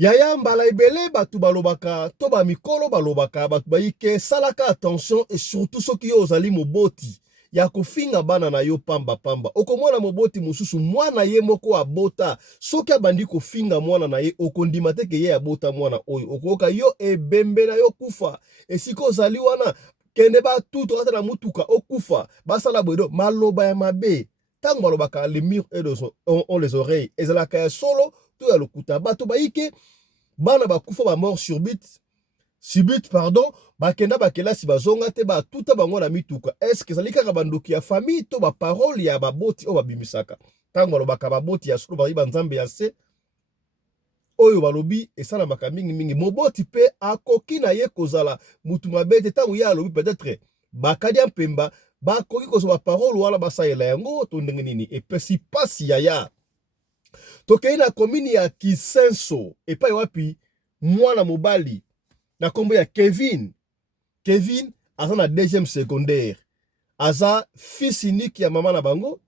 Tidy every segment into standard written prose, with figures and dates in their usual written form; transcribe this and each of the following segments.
Yaya mbala ebele batu balobaka to ba mikolo balobaka batu bayike salaka attention et surtout soki yo ozali moboti ya kofinga bana na yo pamba pamba okomona moboti mususu mwana ye moko abota soki abandi kofinga mwana na ye okondima te ke ye abota mwana oyo okoka yo ebembe na yo kufa esika ozali wana kende batuto kata na mutuka okufa basala bodo maloba ya mabe tango balobaka les murs et ont les oreilles ezalaka ya solo to ya lokuta bato bayike bana bakufa ba mort subite pardon bakenda bakelasi bazonga te batuta bango na mituka eske ezali kaka bandoki ya famille to baparole ya baboti oyo babimisaka ntango balobaka baboti ya solo bayi banzambe ya se oyo balobi esalamaka mingi moboti mpe akoki na ye kozala mutu mabe te ntango ye alobi peut-être bakadia mpemba bakoki kozwa baparole wana basalela yango to ndenge nini epesi pasi yaya tokei na komini ya Kisenso epai wapi mwana mobali na kombo ya Kevin aza na deuxième secondaire aza fils unique ya mama na bango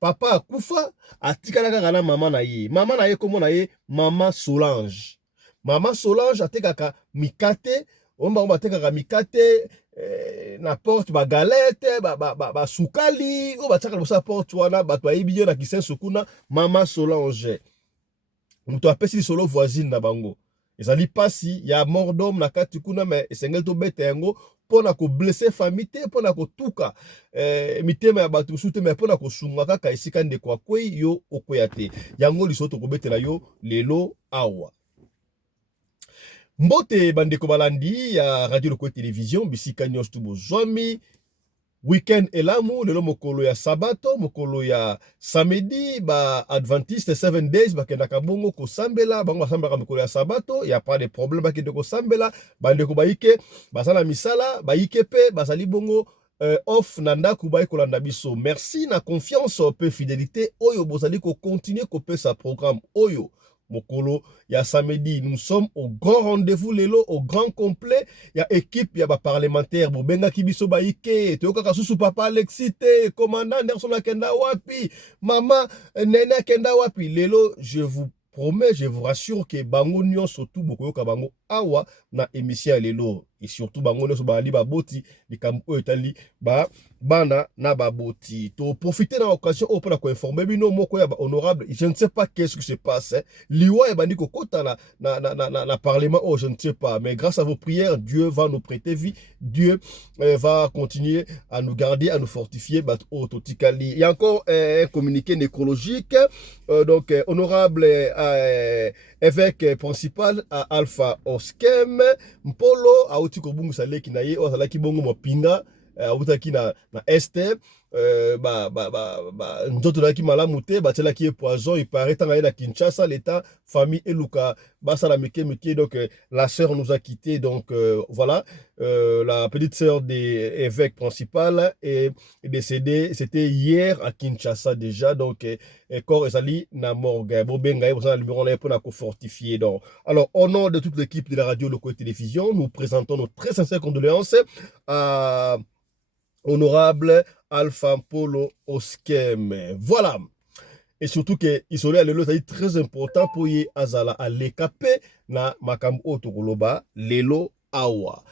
papa akufa atikala kaka na mama na ye kombo na ye mama Solange atekaka mikate omba batekaka mikate na porte ba galette ba sukali o batiaka liboso ya porte wana bato ayebi yo na Kisenso kuna mama Solange muto apesi solo voisine na bango ezali pasi ya mordom na kati kuna me esengeli tobeta yango mpona koblesse famille te mpona kotuka mitema ya bato mosusu te me mpona kosunga kaka esika ndeko akwei yo okweya te yango liso tokobetela yo lelo awa mbote bandeko balandi ya radio Lokoyo télévision bisika nyonso tu bozwami weekend elamu lelo mokolo ya sabato mokolo ya samedi ba adventiste 7 days bakendaka bongo kosambela bango basambelaka mokolo ya sabato ya pas de problème bakende kosambela bandeko bayike basala misala bayike pe basali bongo off na ndako bayi kolanda biso merci na confiance pe fidélité oyo bozali ko continuer kopesa programme oyo mokolo ya samedi nous sommes au grand rendez-vous lelo au grand complet ya équipe ya ba parlementaire bobenga kibiso baike toyoka susu papa Alexis te commandant Anderson akenda wapi mama Nene akenda wapi lelo je vous promets je vous rassure que bango nyonso tout bokoyoka bango awa na émission ya lelo et surtout bango nyonso bali baboti likambo oyo etali ba bana na baboti to profiter na occasion pour na ko informer bino moko ya ba honorable je ne sais pas qu'est-ce qui se passe liwa ebandi kokota na parlement oh je ne sais pas mais grâce à vos prières Dieu va nous prêter vie Dieu va continuer à nous garder à nous fortifier bat ototikali il y a encore un communiqué nécrologique donc honorable évêque principal à Alpha Oskem Mpolo auti kobungu saleki na ye o salaki bongo mopinga autaki na este nzoto laki malamu te batelaki ye poison il paraît tanga ye na Kinshasa l'état famille eluka basala meke donc la sœur nous a quitté donc voilà la petite sœur des évêques principal est décédée c'était hier à Kinshasa déjà donc corps ezali na morgue bobenga bosala numéro na pour na fortifier donc alors au nom de toute l'équipe de la radio Lokoyo télévision nous présentons nos très sincères condoléances à honorable Alpha Mpolo Oskem. Voilà. Et surtout que isolé à lelo c'est très important pour y azala à l'écapé na makambo otokoloba lelo awa.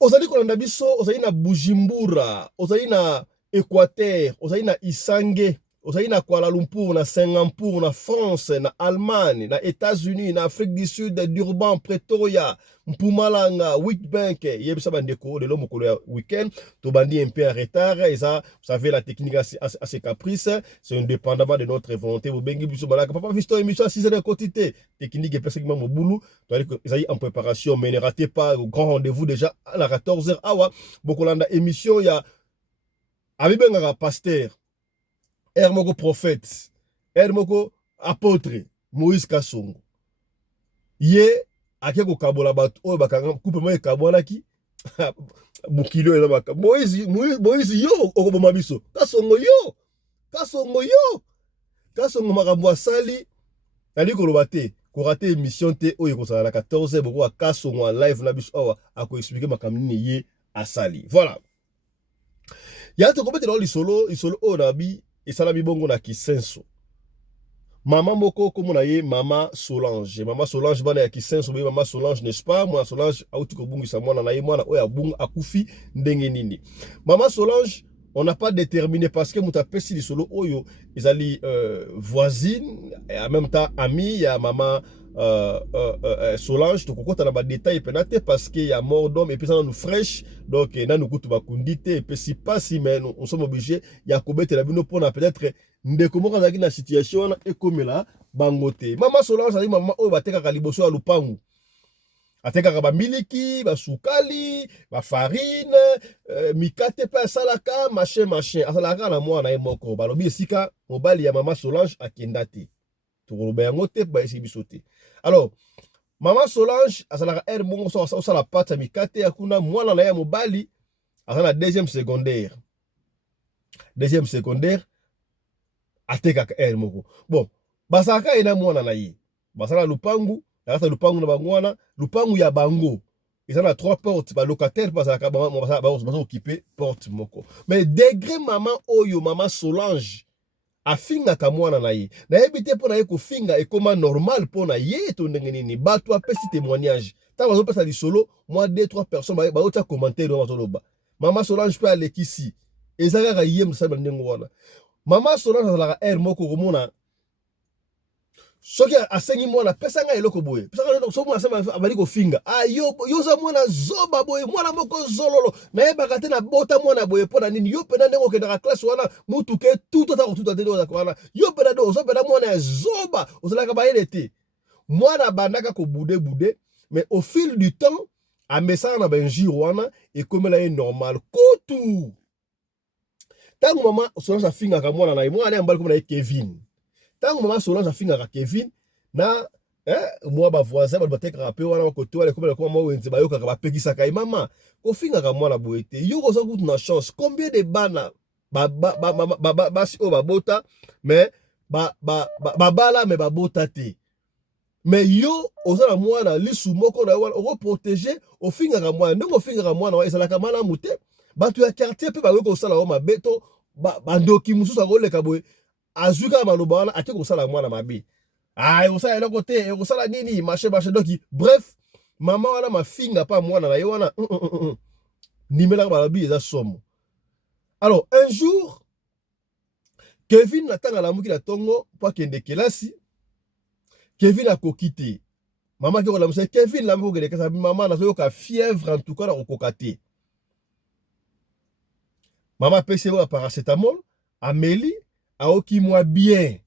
Ozali kolanda biso, ozali na Bujumbura, ozali na Équateur, ozali na Isange, ozali na Kuala Lumpur, na Singapour, na France, na Allemagne, na États-Unis, na Afrique du Sud, Durban, Pretoria, Mpumalanga, Witbank, yebisa bandeko lelo mokolo ya week-end, to bandi un peu en retard, et ça, vous savez, la technique assez caprice, c'est indépendamment de notre volonté, vous bengi biso balaka, papa visto émission à 6h de quantité, technique et persécutement mon boulot, ils sont en préparation, mais ne ratez pas au grand rendez-vous déjà à la 14h, awa, bokolanda émission, il y a Abibengara pasteur, Hermoko prophète, Hermoko apôtre, Moïse Kassongo. Ye, akeko kabola bato, oyo bakanga, coupe moye kabola ki, bukilo ela baka. Moïse yo, okoboma biso. Kasongo yo. Kasongo makambo asali, nali koloba te, korate émission te, oyo kosala la 14, boko wa Kasongo live na biso, awa, ako expliquer makambo nini ye asali. Voilà. Ya to komete na lisolo oyo nabi, esalami bongo na Kisenso. Maman moko komona ye Mama Solange. Mama Solange bana ya kisenso be Mama Solange, n'est-ce pas? Mwana Solange auti ko bungisa mwana na ye mwana oyo abunga akufi ndenge nini. Mama Solange on n'a pas déterminé parce que muta pesi li solo oyo ezali voisine et en même temps amie ya Mama Solange. To kokota na ba détail penate parce que ya mort d'homme et puis ça nous fraîche donc na nous kutu ba kundite et puis si pas si mais nous sommes obligés ya kobete la bino pona peut-être ndeko moko azaki na situation wana ekomela bango te. Mama Solange azali mama oyo batekaka liboso ya lupangu. Atekaka ba miliki, ba sukali, ba farine, mikate pe asalaka, machin. Asalaka na mwana ye moko. Balobi esika mobali ya Mama Solange akenda te. Tokoloba yango te ba esi biso te. Alors, Mama Solange asalaka er mongo so osala pata ya mikate ya kuna mwana na ye mobali azala deuxième secondaire. Deuxième secondaire atekaka er moko. Bon, basaka ena mwana na ye. Basala lupangu, akasa lupangu na bangwana, lupangu ya bango. Ils ont 3 portes, ba locataire basaka ba occuper porte moko. Mais degré maman oyo Mama Solange afinga ka mwana na ye. Na ebite po na ye ko finga ekoma normal po na ye to ndenge nini. Bato apesi témoignage. Ta bazo pesa li solo, moi 2-3 personnes ba ota commentaire ba zoloba. Mama Solange pe alekisi. Ezaka ka yem sa ndenge wana. Mama Solange azalaka er moko komona soki asengi mwana pesa nga eloko boye. Pesa nga so mwana sema abali ko finga. Yo za mwana zoba boye, mwana moko zololo. Na yebaka te na bota mwana boye pona nini yo pena ndenge okendaka classe wana mutu ke tout ota kotuta te wana wana. Yo pena do so pena mwana ya zoba ozalaka bayele te. Mwana bandaka ko bude mais au fil du temps amesana na benjiro wana ekomela ye normal kutu. Tango Mama Solange afinga ka mwana na ye mwana mbali komona ye Kevin. Tango Mama Solange afinga Kevin na moi ba voisin ba bateka pe wana koto wala komela kwa mwa wenze bayoka ka bapekisa ka mama ko finga ka mwana boete yo ko so kutu na chance combien de bana basi o babota mais bala mais babota te mais yo ozala mwana lisu moko na wana o protéger o finga ka mwana ndongo finga ka mwana wa ezala ka mala mute batu ya quartier pe ba ko sala o mabeto bandoki mususu akoleka boye azuka maloba wana ate kosala mwana mabe osala eloko te okosala nini marché doki bref mama wana mafinga pa mwana na ye wana nimelaka balobi eza somo. Alors un jour Kevin natanga lamuki na tongo po akende kelasi. Kevin akoki te mama ki kolamusa Kevin lamuki okende kelasi mama nazoyoka fièvre en tout cas na kokoka te. Mama pese wa paracetamol ameli aoki mwa bien.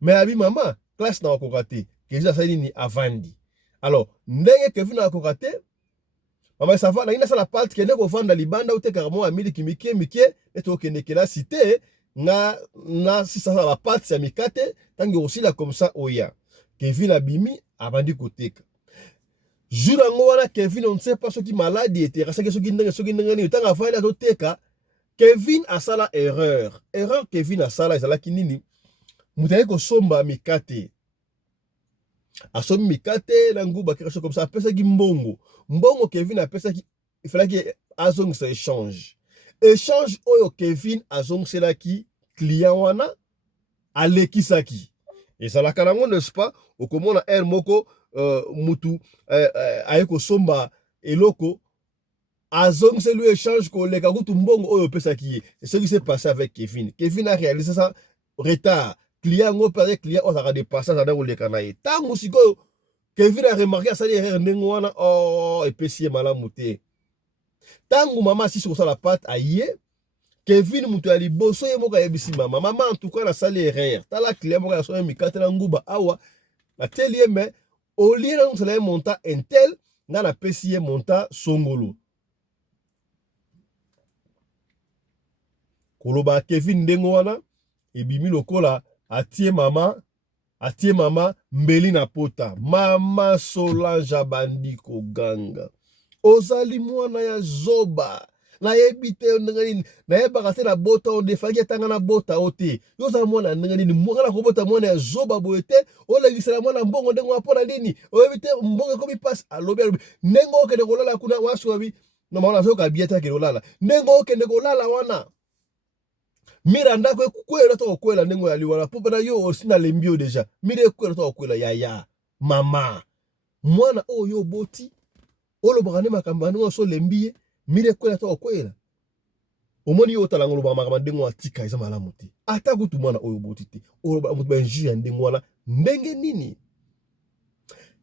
Mais abi mama classe na kokate Kevin asali ni avandi. Alors ndenge Kevin akokate mama ça va na ina sala part kende ko vanda libanda ou te karamo amili kimike eto kende kela cité na si ça va part ya mikate tangi aussi là comme ça oya. Kevin abimi abandi koteka. Jour ngo wana Kevin on ne sait pas ce qui maladie était rasaka ce qui ndenge ni tanga vanda to teka. Kevin a sala erreur Kevin a sala ezala kinini mutaye ko somba mikate asomi mikate na nguba quelque chose comme ça apesa ki mbongo Kevin apesa ki il fallait que azong se échange oyo Kevin azong sela ki client wana alekisaki ezala kanango n'est-ce pas okomona er moko mutu aye ko somba eloko azong se lui échange ko leka kutu mbongo oyo pesa ki c'est ce qui s'est passé avec Kevin a réalisé ça retard client ngo pare client on a dépassé ça dans le kanaye tango siko Kevin a remarqué ça erreur ndengo wana epesi malamu te tango mama si sur la patte aye Kevin mutu ali boso ye moka yebisi mama en tout cas na sali erreur tala client moka so mikate na nguba awa na telie mais au lieu na sala monta intel na pesi ye monta songolo koloba Kevin ndengo wana ebimi lokola atie mama mbeli na pota. Mama Solange abandi ko ganga ozali mwana ya zoba na yebite ndengani na yebaka te na bota on defaki tanga na bota ote yoza mwana ndengani ni mwana ko bota mwana ya zoba boete olegisa mwana mbongo ndengo apona nini oyebite mbongo ko mi passe alobi nengo okende kolala kuna wasu abi no mwana zoka bieta ke kolala nengo okende kolala wana Miranda ko kwela to kwela ndengo yali wana popa na yo osina lembio deja. Mire kwela to kwela ya mama. Mwana oyo boti olo bakane makamba ngo so lembiye mire kwela to kwela. Omoni yo tala ngolo ba makamba ndengo atika isa malamu te. Ata kutu mwana oyo boti te. Olo ba mutu benju ya ndengo wana ndenge nini?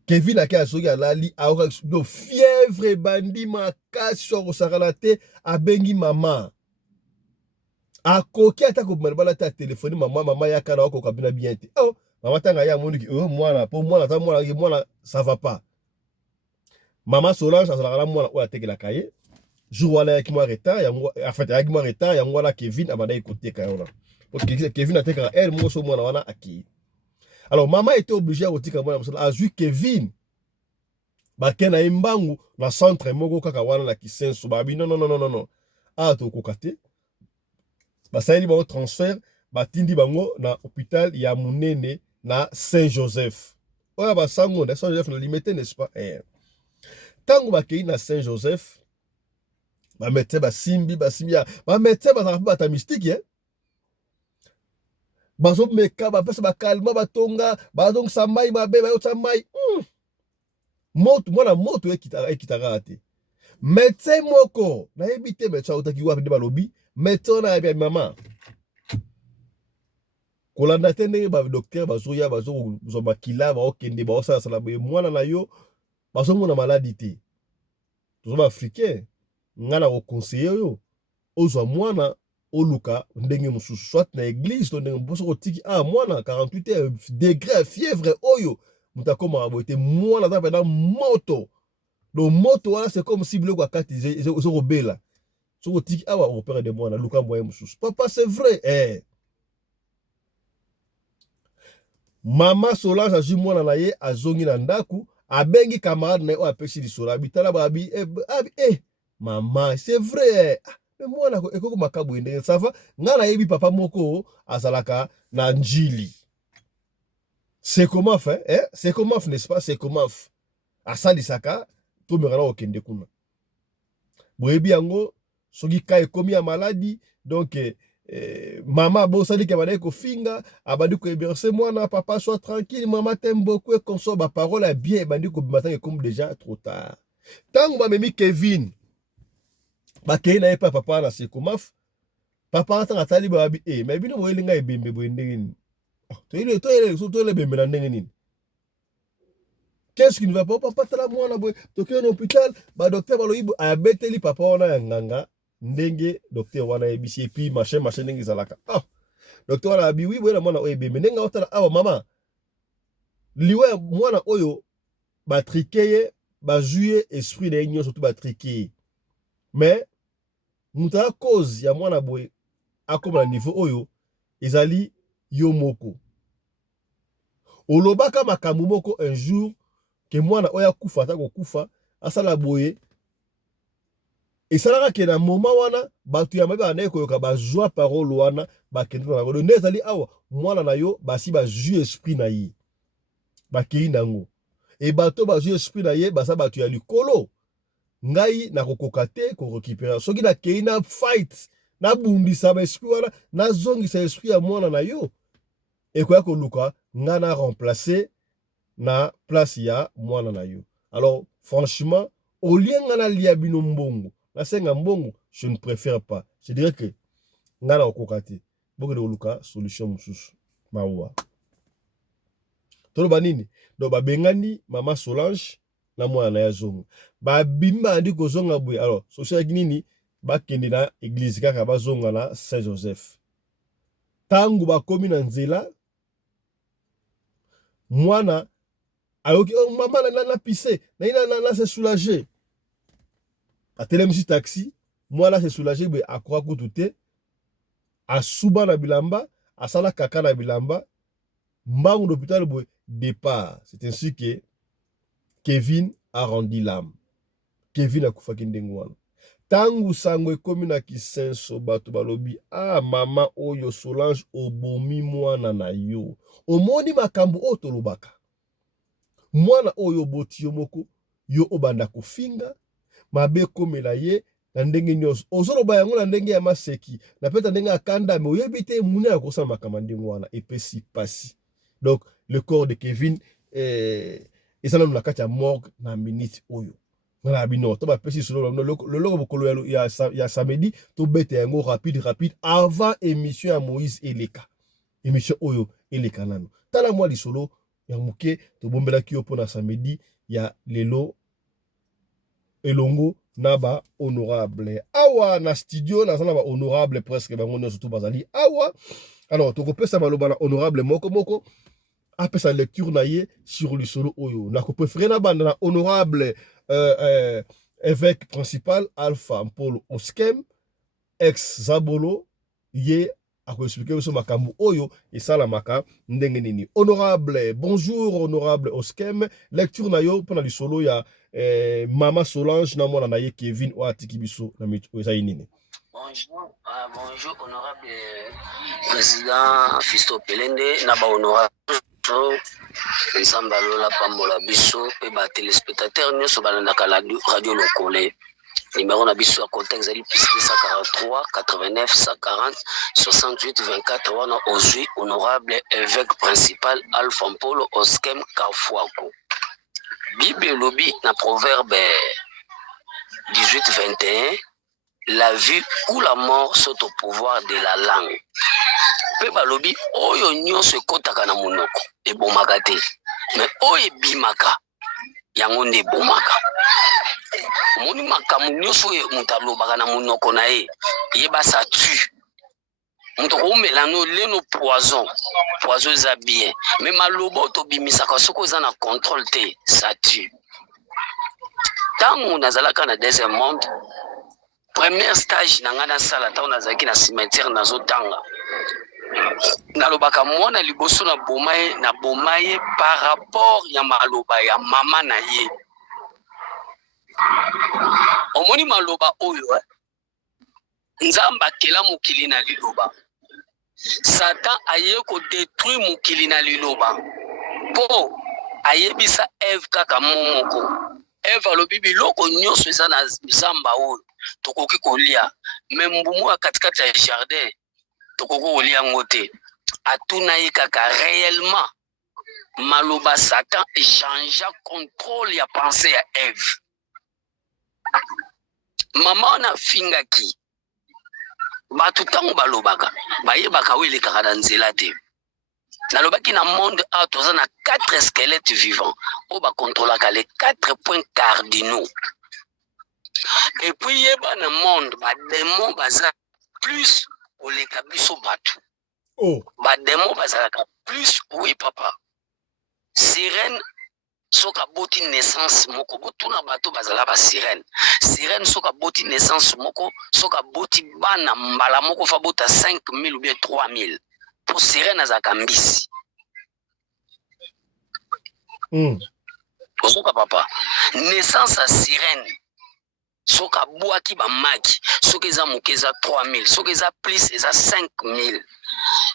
Kevin ake asoki alali aoka do fièvre bandi makasi soko sakalate abengi mama. Akoki ata ko malbala ta téléphone mama ya kana ko kabina bien te. Oh, mama tanga ya moniki mwana po mwana ta mwana ça va pas. Mama Solange azalaka mwana oya tekela kaye. Jour wana ya kimwa retard ya en fait ya kimwa retard ya mwana Kevin abanda écouter kayona. OK, Kevin ateka elle moso mwana wana aki. Alors maman était obligée à otika mwana mosala azui Kevin. Bakena imbangu na centre moko kaka wana na Kisenso babi non. Ah to kokate. Basali bango transfert batindi bango na hôpital ya Munene na Saint-Joseph. Oya basango na Saint-Joseph na limité n'est-ce pas? Tango bakei na Saint-Joseph ba médecin basimbi ya ba médecin ba mystique bazo meka ba pesa ba calma batonga bazong samai mabe ba samai moto mwana moto ekitaka te médecin moko na ebité médecin otaki wapi de balobi médecin na ya mama kolanda te ndenge ba docteur bazoya bazo makila ba okende ba osala sala mwana na yo bazomona maladie te tozo africain ngana ko conseiller yo ozwa mwana oluka ndenge mususu soit na église to ndenge boso kotiki mwana 48 degrés fièvre oyo mutakoma abote mwana ta pena moto do moto wana c'est comme si bloko akati zo robela so kotiki au père de mwana luka moye mususu papa c'est vrai mama Solange azwi mwana na ye azongi na ndaku abengi camarade na o apesi lisola bitala babi maman c'est vrai mais mwana ko ekoko makabu ndenge ça va ngana yebi papa moko azalaka na njili c'est comment fait c'est comment n'est-ce pas c'est comment asalisaka to mekana okende kuna boyebi yango soki ka ekomi ya maladi donc maman bosali ke bana ko finga abandi ko héberger mwana papa soit tranquille maman t'aime beaucoup et console ba parole bien bandi ko matin comme déjà trop tard tango ba memi Kevin bakei na epa papa na sekomaf papa atanga tali babi mais bino boyelinga ebembe boyendenge nini to ile bembe na ndenge nini qu'est-ce qui ne va pas papa tala mwana boy tokyo na hôpital ba docteur baloyibo abeteli papa wana ya nganga ndenge docteur wana ebisi et puis machin ndenge zalaka docteur wana abi oui boyela mwana oyo ebembe ndenge otala awa mama liwe mwana oyo batrikeye bajuye esprit na nyonso to batrikeye mais muta cause ya mwana boy akoma na niveau oyo ezali yo moko olobaka makambo moko un jour ke mwana oya kufa ata kokufa asala boye esalaka ke na moment wana batu ya mabe banaye koyoka bazwa parole wana bakende na bango nde ezali awa mwana na yo basi bazwi esprit na ye bakei nango e bato bazwi esprit na ye basa batu ya likolo ngai na kokoka te ko récupérer soki na kei na fight na bundisa ba esprit wana na zongisa esprit ya mwana na yo ekoya koluka nga na remplacer na place ya mwana na yo. Alors franchement au lieu nga na lia bino mbongo na senga mbongo je ne préfère pas, je dirais que nga na kokoka te boke de koluka solution mususu mawa tolo banini do babengani mama Solange na mwana na ya zongo babimba andi ko zonga boye. Alors social nini bakende na église kaka bazonga na Saint-Joseph tangu bakomi na nzela mwana ayoki mama na pisse na se soulager atelemisi taxi mwana se soulager be akwa kutu asuba na bilamba asala kaka na bilamba mbangu d'hôpital boye départ. C'est ainsi que Kevin a rendu l'âme. Kevin a kufaki ndenge wana tangu sango ekomi na Kisenso bato balobi mama oyo Solange obomi mwana na yo omoni makambo oyo tolobaka mwana oyo boti yo moko yo obanda kofinga mabe komela ye na ndenge nyonso ozoloba yango na ndenge ya maseki na peta ndenge akanda me oyebi te muna ya kosala makambo ndenge wana epesi pasi. Donc le corps de Kevin eza nanu na kati ya morgue na minute oyo ngana bino to bapesi solo loloko bokolo ya samedi to bete yango rapide avant émission ya Moïse eleka émission oyo eleka nanu tala mwa lisolo ya moke to bombelaki yo mpona samedi ya lelo elongo na ba honorable awa na studio na ba honorable presque bango nyonso to bazali awa. Alors tokopesa maloba na honorable moko apesa lecture na ye sur lisolo oyo na ko préférer na banda na honorable évêque principal Alpha Mpolo Oskem ex Zabolo ye akoexpliquer biso makambo oyo esalamaka ndenge nini. Honorable, bonjour honorable Oskem, lecture na yo mpona lisolo ya Mama Solange na mwana na ye Kevin o atiki biso na mitu ezali nini. Bonjour honorable président Fisto Pelende na ba honorable Nsamba Lola Pambola biso pe ba téléspectateurs nyonso balandaka la radio lokole. Numéro na biso à contact zali plus 243 89 140 68 24 wana ozui honorable évêque principal Alpha Mpolo Oskem Kafuako. Bible lobby na proverbe 18-21, la vie ou la mort sont au pouvoir de la langue. Pe balobi oyo nyonso ekotaka na monoko ebomaka te, mais oyo ebimaka yango nde ebomaka. Moni makambo nyonso oyo moto alobaka na monoko na ye yeba sa tue. Moto komela no leno poison eza bien, mais malobo tobimisaka soko eza na contrôle te sa tue. Tango nazalaka na deuxième monde, premier stage na nga na sala tango nazalaki na cimetière nazotanga, nalobaka mwana liboso na bomaye par rapport ya maloba ya mama na ye. Omoni maloba oyo nzamba kela mokili na liloba, Satan aye ko détruire mokili na liloba po ayebisa Eve kaka momoko. Eve alobi biloko nyonso eza na zamba oyo tokoki kolia, me mbumu ya katikati ya jardin tokoki kolia yango te. Atuna ye kaka réellement maloba Satan échangea contrôle ya pensée ya Eve. Mama na fingaki batu tango balobaka bayebaka oyo elekaka na nzela te. Nalobaki na monde a toza na 4 squelettes vivants oyo bakontrolaka les 4 points cardinaux. Et puis yeba na monde badémon baza plus oleka biso batu. Oh, badémon bazalaka plus, oui papa. Sirène soka boti naissance moko botuna bato bazala ba sirène. Sirène soka boti naissance moko soka boti bana mbala moko fa bota 5000 ou bien 3000. Pour sirène azaka mbisi. Soka papa naissance à sirène soka boaki ba maki soka eza moke eza 3000 soka eza plus eza 5000.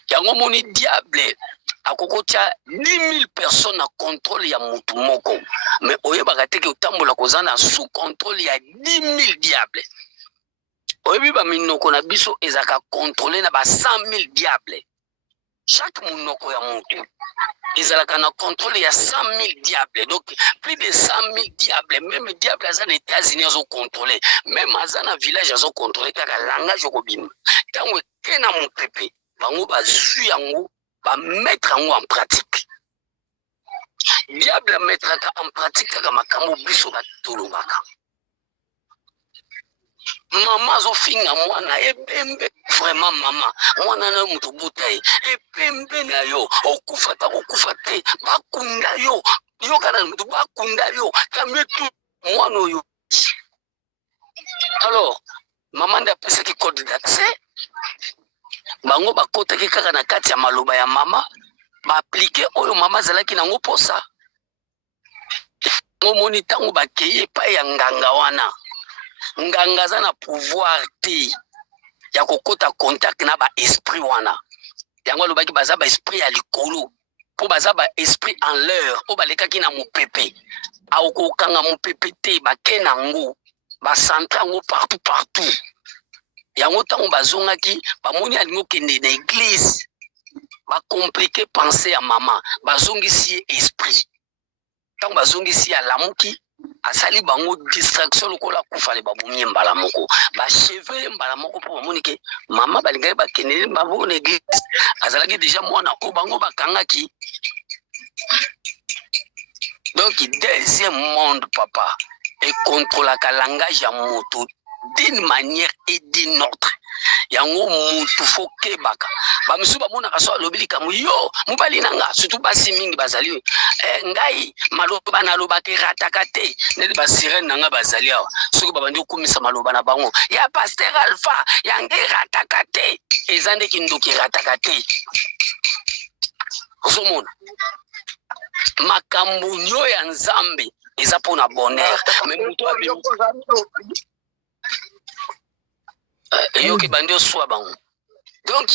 Yango moni diable akokotia 10 000 personnes na contrôle ya mutu moko, mais oyebaka teke otambola kozana sous contrôle ya 10 000 diables. Oyebi ba minoko na biso ezaka contrôler na ba 100 000 diables. Chaque monoko ya mutu ezalaka na contrôle ya 100 000 diables. Donc plus de 100 000 diables, même diable aza na États-Unis azo contrôler, même aza na village azo contrôler kaka langage okobima. Tango ekena mopepe bango bazwi yango ba mettre en pratique. Diable mettre en pratique kaka makambo biso batolobaka. Mama zo finga mwana ebembe, vraiment mama mwana na mutu botai ebembe na yo okufa te bakunda yo kana mutu bakunda yo kametu mwana yo. Alors mama nda pesa ki code d'accès bango bakotaki kaka na kati ya maloba ya mama ba appliquer oyo mama zalaki nango posa. Ngomoni tango bakeye pa ya nganga wana, nganga za na pouvoir te ya kokota contact na ba esprit wana. Yango lobaki baza ba esprit ya likolo po baza ba esprit en l'heure o balekaki na mopepe au kokanga mopepe te bakena ngo bacentre yango partout yango ntango bazongaki bamoni alingi okende na église bacomplike pense ya mama bazongisi ye esprit ntango bazongisi ye alamuki asali bango distraction lokola kufale babomie mbala moko bacheve mbala moko mpo bamoni ke mama balingaki bakendeli bango na église azalaki deja mwana oyo bango bakangaki. Donc deuxième monde papa ekontrolaka langage ya moto d'une manière et d'une autre yango mutu fo kebaka bamisu bamonaka so alobi likambo yo mobali nanga surtout basi mingi bazali ngai maloba nalobaka erataka te neti basirene nanga bazali awa soki babandi okumisa maloba na bango ya paster alpha yange erataka te eza ndeki ndoki erataka te ozomona makambo nyo ya nzambe eza mpona bonheur me moto abimi eyoki bandi oswa bango donc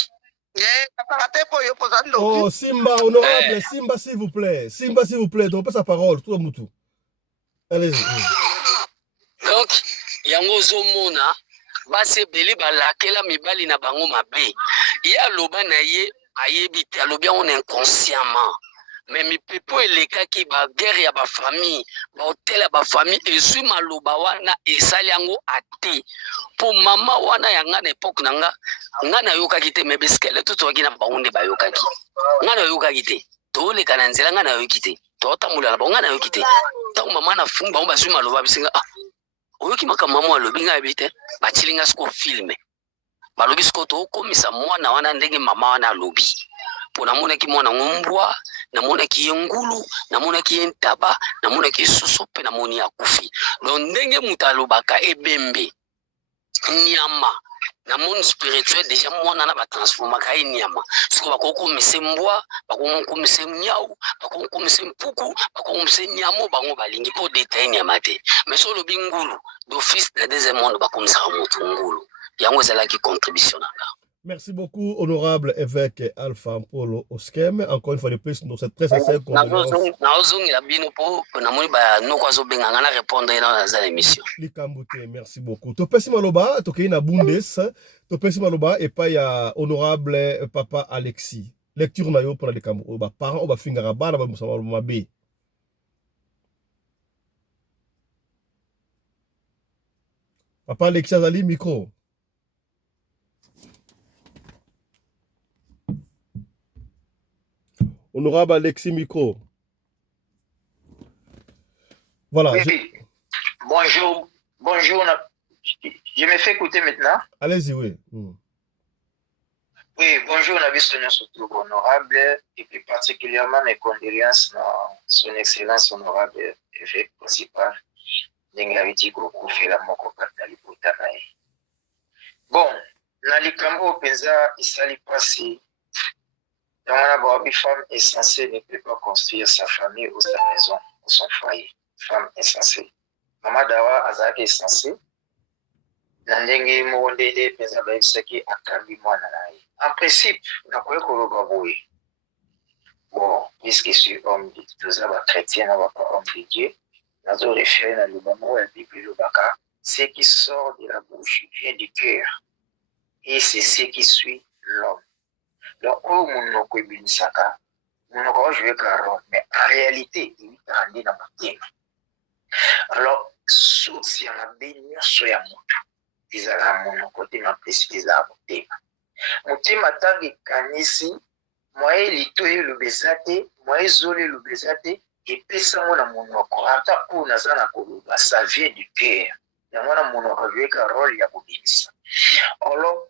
oh Simba honorable Simba s'il vous plaît donc sa parole tout mutu allez-y. Donc yango ozomona basi ebele balakela mibali na bango mabe ye aloba na ye ayebi te alobi yango na inconsciemment mais mipepo elekaki baguerre ya bafamille bahotel ya bafamille ezwi maloba wana esali yango ate mpo mama wana yanga na epoke na nga nayokaki te me beskele to tozwaki na bango nde bayokaki nga nayokaki te tooleka na nzela nga nayoki te tootambola na bango nga nayoki te ntango mama na fungi bango bazwi maloba bisinga oyoki makambo mama alobi nga yebi te batilinga siko filme balobi siko tookomisa mwana wana ndenge mama wana alobi mpo namonaki mwana ngombwa namonaki ye ngulu namonaki ye ntaba namonaki ye susu mpe namoni akufi donc ndenge moto alobaka ebembe nyama na monde spirituel déjà mwana na batransformaka ye nyama siko bakokomisa mbwa bakokomisa nyau bakokomisa mpuku bakokomisa nyamo bango balingi mpo detaye nyama te mais so olobi ngulu d'office na deuxième monde bakomisaka motu ngulu yango ezalaki contribution nanga. Merci beaucoup, honorable évêque Alpha Mpolo Oskem. Encore une fois de plus, nous sommes très sincères condoléances. Merci beaucoup. Topesi maloba, tokei na Bundes, topesi maloba et pas ya honorable papa Alexis. Lecture na yo pour les Cameroun. Ba parents oba fingara bana ba musama mabe. Papa Alexis azali micro. Honorable Alexis Micro. Voilà. Oui. Bonjour. Je me fais écouter maintenant. Allez-y, oui. Oui, bonjour, la vice-présidente surtout honorable, et plus particulièrement mes condoléances à son excellence honorable évêque principal, Nengaviti Kokufela Moko Katali Boutanaï. Bon, Nalikambo Penza, Isali Passi, dans la femme est censée ne peut pas construire sa famille ou sa maison ou son foyer. Femme est censée. Maman Dawa Azaki est censée. Nandenge Mwondede Penza Baïsaki Akambi Mwananaï. En principe, na quoi que bon, puisque je suis homme de tous les chrétiens, homme de Dieu, nous avons référé dans le moment où la Bible le baka, ce qui sort de la bouche vient du cœur, et c'est ce qui suit l'homme. Donc, où mon okobin saka, mon okobin jouer mais en réalité, il est rendu dans ma thème. Alors, sauf si on a béni sur la moto, ils ont mon côté ma précise à mon thème. Motema tangi kanisi mwae litoye lubeza te mwae zole lubeza te epesa ngo na monoko ata oyo naza na koloba ça vient du cœur yango na monoko azoyeka role ya kobimisa olo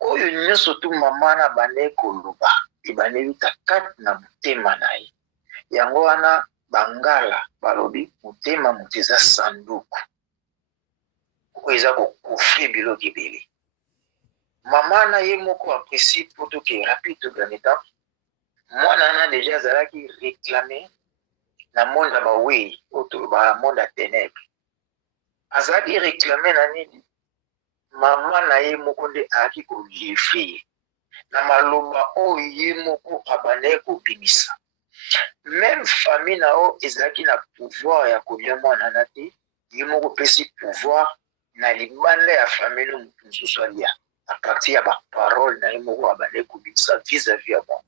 oyo nyonso tu mama na bande koloba ebandebita kati na motema na ye yango wana bangala balobi motema moto eza sanduku oyo eza kokofre biloko ebele. Maman na ye moko apprécie pour tout qui est rapide tout grand état. Moi nana déjà zala qui réclamé na monde ba oui autour ba monde à ténèbres. Azali réclamé na nini maman na ye moko nde aki ko lifi. Na maloba o ye moko abane ko bimisa. Même famille na o ezaki na pouvoir ya kolia mwana na te ye moko pesi pouvoir na libanda ya famille mutu mosusu alia à partir ya baparole na ye moko abande kobimisa vis-à-vis ya bango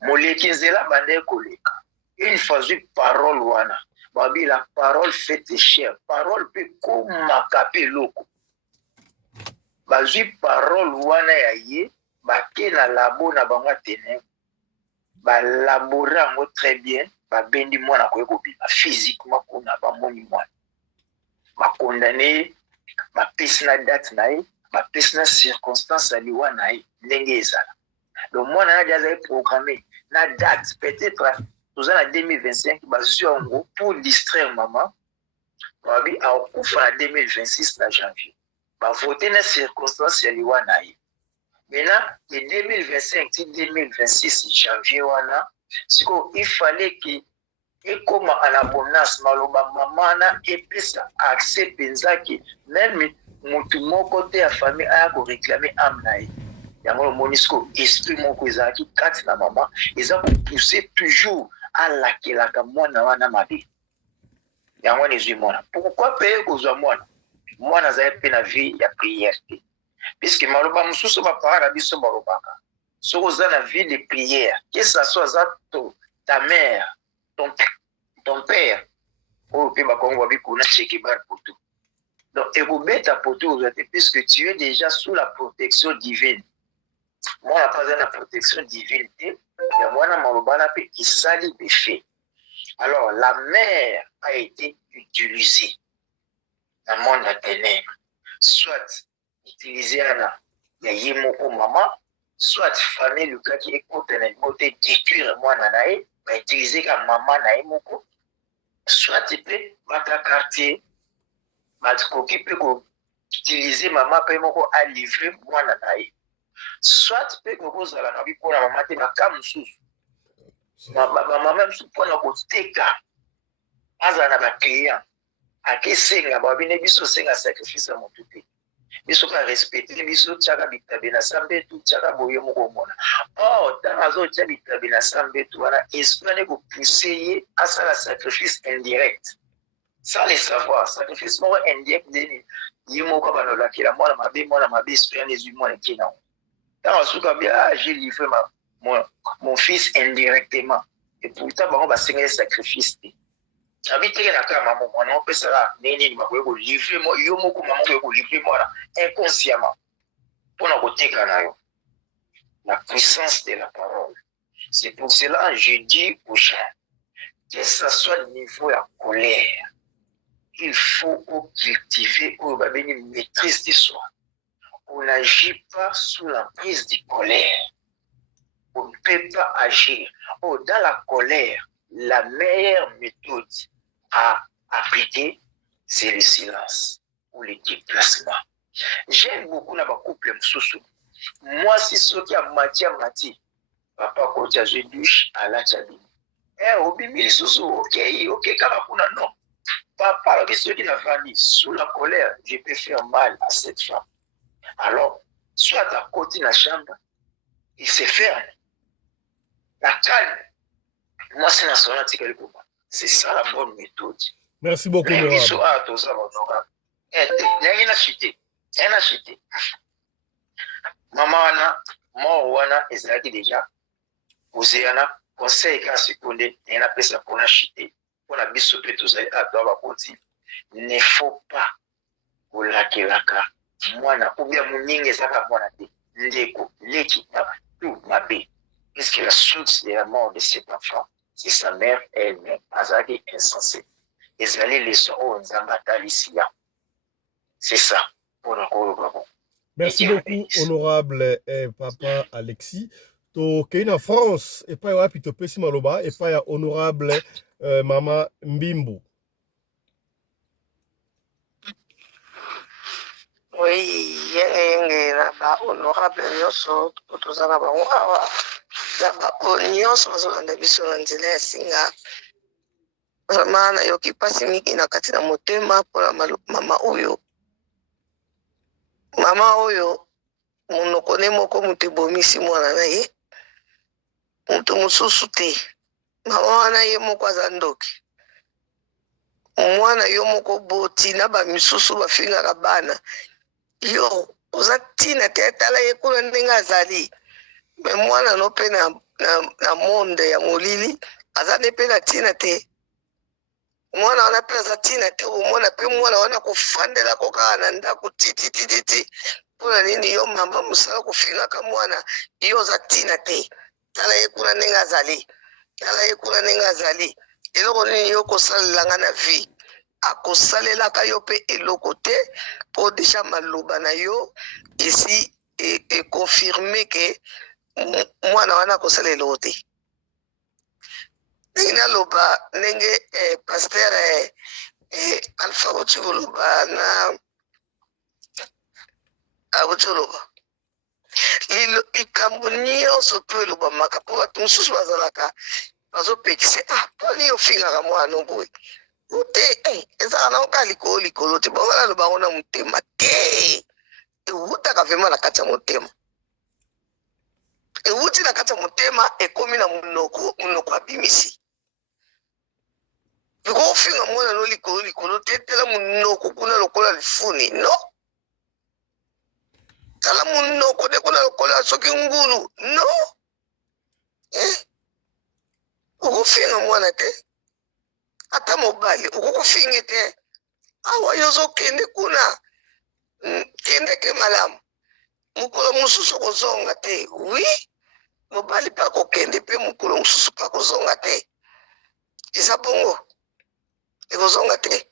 moleki nzela abande koleka une fois zwi parole wana babi la parole fait cher parole mpe komaka mpe eloko bazwi parole wana ya ye bake na labo na bango atene balabore yango très bien babendi mwana koye kobima physiquement kuna bamoni mwana bakondane bapesi na date na ye bapesi na circonstance aliwa na ye ndenge ezala donc mwana nadi azali programme na date peut-être toza na 2025 bazwi yango pour distraire mama babi akokufa na 2026 na janvier bavote na circonstance aliwa na ye maintenant de 2025 ti 2026 janvier wana siko il fallait que ekoma en abondance maloba mama na epesa accès penza ke même mutu moko te ya famille aya koréclame ame na ye yango omoni siko esprit moko ezalaki kati na mama eza kopousse toujours alakelaka mwana wana mabe yango wana ezwi mwana pourquoi mpe kozwa mwana azali mpe na vie ya prière te puisque maloba mosusu bapara na biso balobaka soki oza na vie de prière que ça soit aza ta mère ton père oyo mpe bakongo babi kuna cheke bar poto donc ekobeta poto ozwa te puisque tu es déjà sous la protection divine mwana mpe aza na protection divine te ya mwana malobana mpe esali befe alors la mère a été utilisée na monde ya ténèbre soit utilisé ana ya ye moko mama soit famille lukaki ekota na libo te détruire mwana na ye bautilize ka mama na ye moko soit mpe bata quartier bakoki mpe koutilize mama mpe moko alivre mwana na ye soit mpe kokozala na bipona mama te baka mosusu bamama mosusu mpona koteka azala na baclient akesenga babine biso senga sacrifice ya motu te biso ka respecte biso tiaka bitabe na sambetu tiaka boye moko omona or ntango azotia bitabe na sambetu wana esprit ane kopousse ye asala sacrifice indirect sans le savoir sacrifice moko indirect deni ye moko abanolakela mwana mabe esprit ane ezwi mwana eke nango ntango asuka bi j'ai livré mon fils indirectement et pourtant bango basengeli sacrifice te abi teke na kama mama mwana opesaka nini makoye kolivre mo yo moko mama koye kolivre mwana inconsciemment mpona koteka na yo la puissance de la parole c'est pour cela je dis aux gens que ça soit niveau ya colère il faut cultiver oyo babeni maîtrise de soi on n'agit pas sous l'emprise de colère on ne peut pas agir dans la colère la meilleure méthode à appliquer, c'est le silence ou le déplacement. J'aime beaucoup dans couple msusu. Moi, si ce qui a mati, papa kocha je douche à la chabi. Obimi susu, ok, kama kuna non. Papa, ce qui n'a pas dit, sous la colère, je peux faire mal à cette femme. Alors, soit à côté de la chambre, il se ferme. La calme. Moi, c'est dans son article pour moi. C'est ça la bonne méthode. Merci beaucoup, Honorable. Maman wana, moi wana, ezalaki déjà. Ozeana, conseil ka seconde, ena pesa pona chité. Pona biso pe tozali atwa bakoti. Ne faut pas olakelaka. Mwana, ou bien muninge zaka mwana te. Ndeko, leki, tout mabe. Parce que la source de la mort de cet enfant, c'est sa mère elle-même, azali insensée. Ezali leçon au Nzambatalicia. C'est ça. Merci beaucoup, honorable papa Alexis. To Keina France, et pas wapi to pesi maloba, et pas honorable mama Mbimbu. Oui, yenge na honorable nyoso tozana bango awa na nyonso bazolanda biso na nzela ya singa vraiment nayoki mpasi mingi na kati na motema mpona mama oyo monoko ne moko moto ebomisi mwana na ye moto mosusu te mama wana ye moko aza ndoki mwana yo moko boti na bamisusu bafingaka bana yo oza ntina te tala ye kuna ndenge azali me mwana no mpe na monde ya molili aza nde mpe na ntina te mwana wana mpe aza ntina te omona mpe mwana wana kofandelako kaka na ndako tititititi mpona nini yo mama mosala kofingaka mwana yo oza ntina te tala ye kuna ndenge azali tala ye kuna ndenge azali eloko nini yo kosalelanga na vie akosalelaka yo mpe eloko te mpo deja maloba na yo esi ekonfirme ke mwana wana akosala eloko te ndenge naloba ndenge paster alpha boti koloba na aboti koloba likambo nyonso to elobamaka mpo bato mosusu bazalaka bazopekisa mponi ofingaka mwana boye ute ezalaka na oka likolo te bongo naloba yango na motema te ewutaka vraimen na kati ya motema ewuti na kati ya motema ekomi na monoko abimisi liko ofinga mwana no likolo te tala monoko kuna lokola lifuni no tala monoko nde kuna lokola soki ngulu no okofinga mwana te ata mobali okokofinge te awa yo ozokende kuna kende ke malamu mokolo mosusu kozonga te wi mobali mpe akokende mpe mokolo mosusu mpe akozonga te eza bongo ekozonga te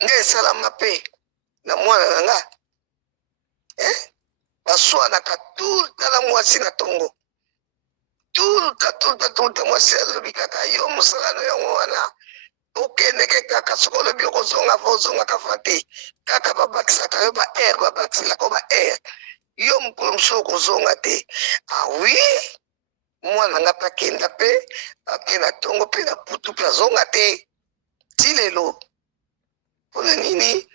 nde esalama mpe na mwana na nga baswanaka tala mwasi na tongo tulta mwasi alobi kaka yo mosalano yango wana okendeke kaka soki olobi okozonga fa ozongaka fa te kaka babakisaka yo baare babakiselaka baare yo mokolo mosusu okozonga te awi mwana nga mpe akenda mpe ake na ntongo mpe na putu mpe azonga te ti lelo mpona nini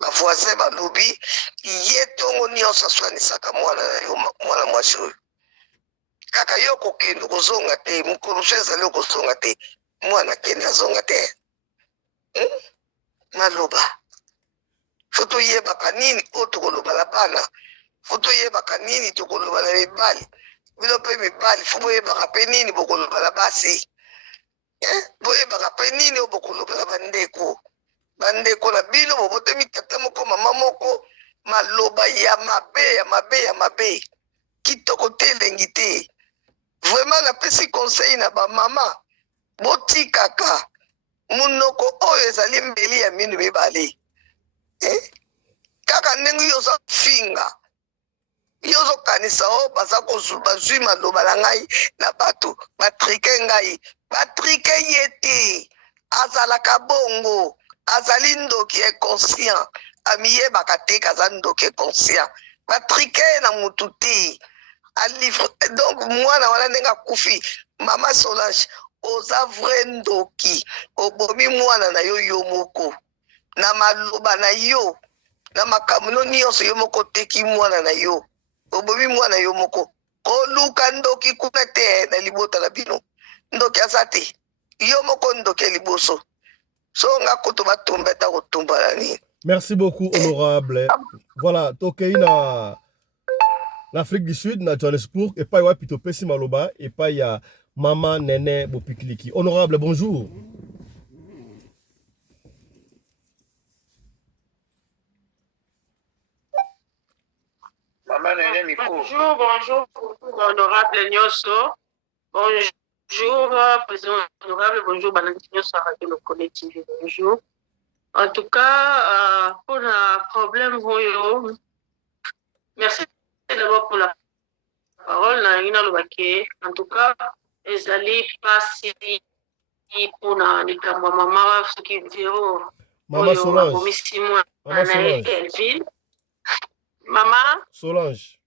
bavoisin balobi ye ntongo nyonso aswanisaka mwana na yo mwana mwasi oyo kaka yo kokende okozonga te mokolo mosusu ezali okozonga te mwana akende azonga te maloba fo toyebaka nini oyo tokoloba na bana fo toyebaka nini tokoloba na mibali bino mpe mibali fo boyebaka mpe nini bokoloba na basi boyebaka mpe nini oyo bokoloba na bandeko na bino bobotemi tata moko mama moko maloba ya mabe kitoko te elengi te vraiment napesi conseil na bamama botikaka monoko oyo ezali mbeli ya minu mibale kaka ndenge yo ozofinga yo ozokanisa o bazwi maloba na ngai na bato batrike ngai batrike ye te azalaka bongo azali ndoki inconscient amiyebaka te kaza ndoki inconscient batrike na mutu te donc mwana wana ndenge akufi mama Solange oza vrai ndoki obomi mwana na yo moko na maloba na yo na makambo nyonso yo moko teki mwana na yo obomi mwana yo moko koluka ndoki kuna te na libota na bino ndoki aza te yo moko ndoki ya liboso so nga kutu batumba ta kotumba na nini. Merci beaucoup honorable. Voilà tokei na l'Afrique du Sud na Johannesburg et pas wapi topesi maloba et pas ya Mama Nene Bopikiliki. Honorable, bonjour. Maman Nene Miko. Bonjour, honorable Nyoso. Bonjour, président honorable. Bonjour, Balanti Nyoso, Radio Lokole TV. Bonjour. En tout cas, pour le problème, merci d'abord pour la parole. En tout cas, les alliés passent pour les maman qui vidéo. Maman Solange. Maman Solange.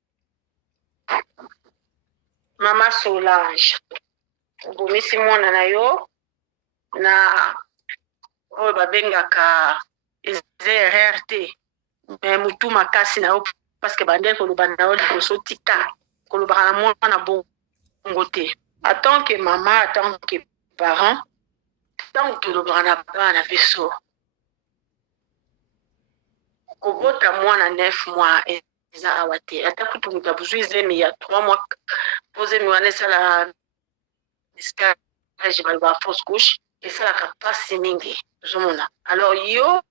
Maman Solange. Bomisi mwana na yo na oyo babengaka RRT me mutu makasi na yo parce que bande koloba na yo liboso tika kolobaka na mwana bongo te. En tant que maman, en tant que parent, tant que le bras pas na biso kobota mwana 9 mois eza awa te ata kutu moto abuzwi zemi ya 3 mois po zemi wana esala escage baloba fausse couche esalaka mpasi mingi ozomona alors yo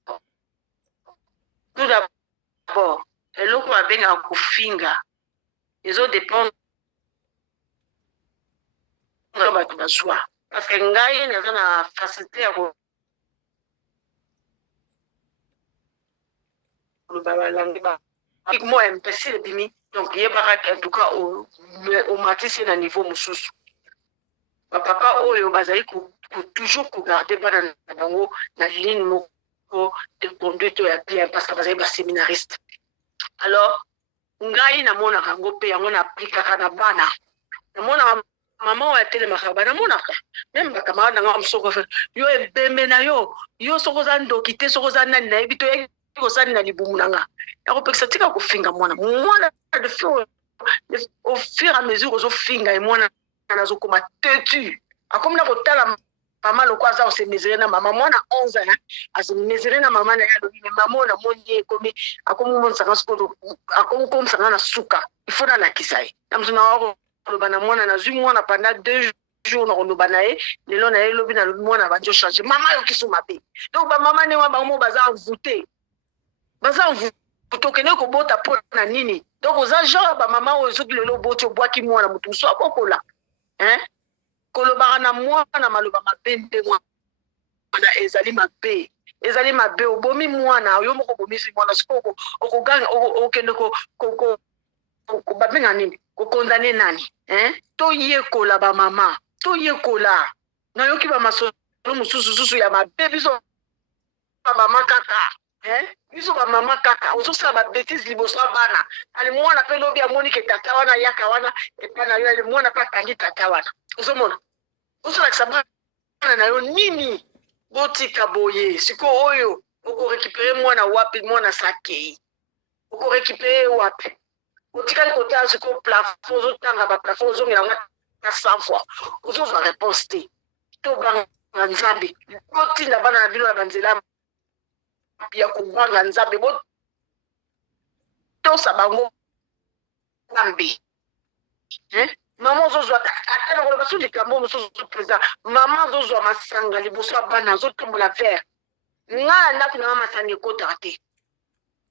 tout d'abord eloko babengaka kofinga ezodépendre bato bazwa parce que ngai naza na facilité ya koloba balangi mo mpesi ebimi donc yebaka en tout cas omatisi na niveau mosusu bapapa oyo bazali toujours kogarde bana na bango na ligne moko de conduite ya bien parce que bazali baséminariste alors ngai namonaka yango mpe yango naaplikaka na bana namonaka mama oyo atelemaka bana namonaka meme bakamara nanga mosoko yo ebembe na yo soko oza ndoki te soko oza nani nayebi to yaki kosali na libumu nanga yakopekisa tika kofinga mwana de fur au fur et à mesure ozofinga ye mwana nazokoma têtu akomi na kotala mama loko aza osemesere na mama mwana 11 ans asemesere na mama na ye alobi me mama oyo namoni ye ekomi akomi omonisanga sikoyo akomi komisanga na suka ifo nalakisa ye na mosu na koloba na mwana nazwi mwana pendant 2 jours na koloba na ye lelo na ye elobi nalobi mwana bandi ochange mama yo kiso mabe donc bamama nde wana bango baza envoûté okende kobota mpo na nini donc oza genre bamama oyo soki lelo oboti obwaki mwana motu mosu abokola kolobaka na mwana maloba mabe nde mwana ezali mabe obomi mwana yo moko obomisi mwana siko okende babenga nini kokondane nani toyekola bamama toyekola nayoki bamasolo mosusu ya mabe biso bamama kaka biso bamama kaka ozosala babétise liboso ya bana ali mwana mpe lobi amoni ke tata wana yaka wana epa na yo ali mwana mpe akangi tata wana ozomona osolakisa bana na yo nini botika boye sikoyo oyo okorekipere mwana wapi mwana sakei okorekipere wapi otikali kotala sikoyo plafond ozotanga baplafond ozongela nga 100 fois ozozwa réponse te tobanga nzambe botinda bana na bino ya banzela ya kobanga nzambe botosa bango nzambe mama ozozwa ata na koloba so likambo mosusu président mama azozwa masanga liboso ya bana azotombola vere ngai ndako na masanga ekotaka te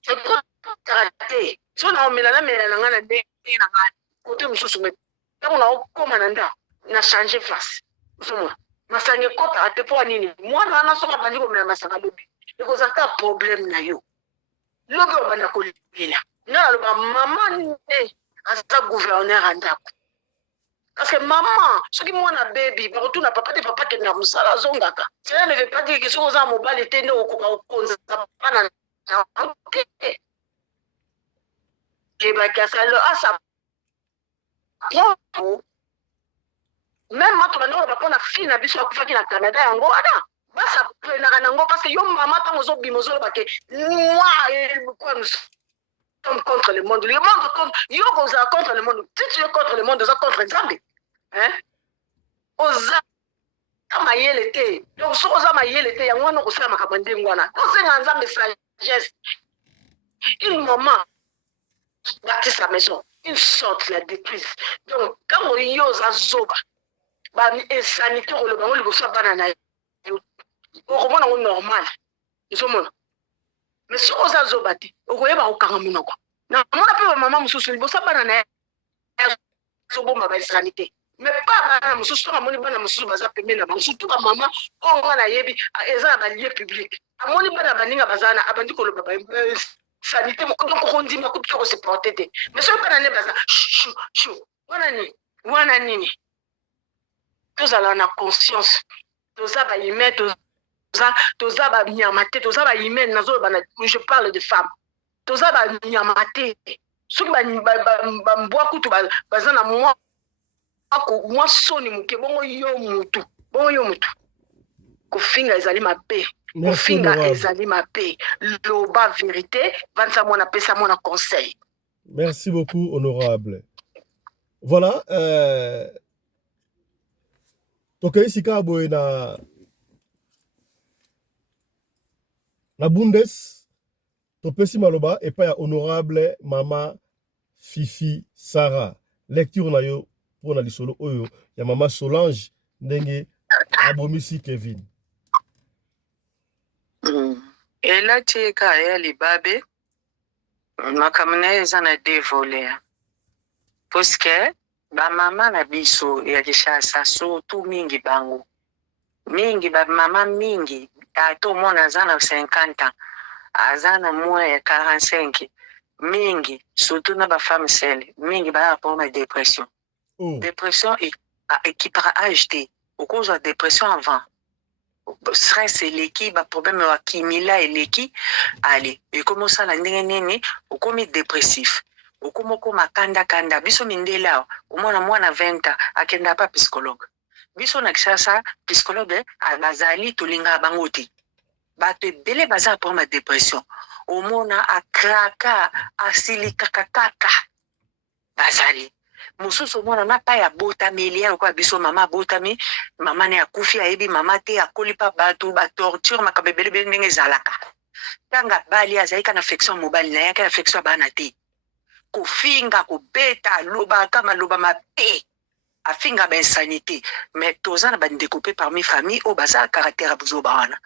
ekotaka te so na omela na ngai na ndenge na ngai kote mosusu me ntango na okoma na ndako na change place osomona masanga ekotaka te mpo nini mwana wana soki abandi komela masanga lobi ekozaka problème na yo lobi obanda kolela nga naloba mama nde aza gouverneur ya ndako parce que maman soki mwana bebi bakotuna papa te papa kenda mosala azongaka cela ne veut pas dire que soki oza mobali te nde okoka kokonza bana na te ebaki asalo asa même mato bandeko bapona fille na biso akufaki na Canada yango wana basa prenaka nango parce que yo mama ntango ozobima ozolobake moi nous sommes contre le monde yo kozala contre le monde si tu es contre le monde oza contre nzambe oza mayele te donc soki oza mayele te yango wana okosala makambo ndenge wana tosenga nzambe sagesse une maman bâtit sa maison une sorte la détruise donc ntango yo oza zoba baesanité koloba ngo liboso ya bana na yo okomona ngo normal ezomona mais soki oza zoba te okoyeba kokanga monoko namona mpe bamama mosusu liboso ya bana na ye azobomba baesanité mais pas bana mosusu soki amoni bana mosusu baza pembeni na bango surtout bamama oyo nga nayebi eza na balie publique amoni bana baninga baza na abandi koloba sanité donc okondima kutu to koseporte te mais soki bana ne baza wana nini tozala na conscience toza bahumain toza banyama te toza bahumaine nazoloba je parle de femme toza banyama te soki bambwa kutu baza na mwa soni moke bongo yo mutu kofinga ezali mabe kofinga ezali mabe loba vérité vanisa mwana pesa mwana conseil. Merci beaucoup honorable. Voilà, tokei sika boye Na Bundes, topesi maloba et pas honorable Mama Fifi Sarah. Lecture na yo pour na lisolo oyo ya Mama Solange ndenge abomisi Kevin. elati eka ya libabe makambo na ye eza na devolea puisque bamama na biso ya Kinshasa surtout mingi bango mingi bamama mingi ata omona aza na 50 ans aza na moins ya 45 mingi surtout na bafemme sele mingi baya rapport na dépression. Dépression équipara âge te okozwa dépression avant stress eleki baproblème wakimila eleki ale ekomi osala ndenge nini okomi dépressif okomi okoma kanda biso mindele awa omona mwana 20 ans akenda pa psychologue biso na Kinshasa psychologue bazali tolinga bango te bato ebele baza problème ya dépression omona akraka asilikakakaka bazali mosusu omona na pa ya botameli ya lokola biso mama abotami mama ne akufi ayebi mama te akoli pa bato batorture makambo ebele ndenge ezalaka tanga bali azalika na affection mobali na yake affection bana te kofinga kobeta alobaka maloba mabe afinga bainsanité mais toza na bandeko mpe parmi famille oyo baza caractère ya buzoba wana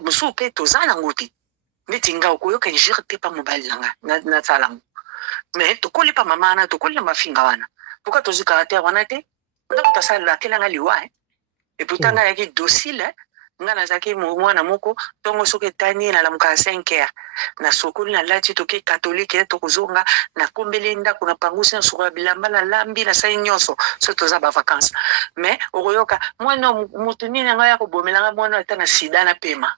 mosusu mpe toza nango te neti nga okoyoka injure te pa mobali nanga nasala ngo mais tokoli pa mama wana tokoli na mafinga wana pourquoi tozwi caractère wana te ndako tosalelo akelanga liwa et pourtant nga yaki docile nga nazalaki mwana moko ntongo soki etani nalamuka 5 heures na sokoli nalati toke katolike tokozonga nakombeli ndako napangusi na soko ya bilamba nalambi nasali nyonso so toza bavacance mais okoyoka mwana moto nini nanga ya kobomelanga mwana ata na sida na pema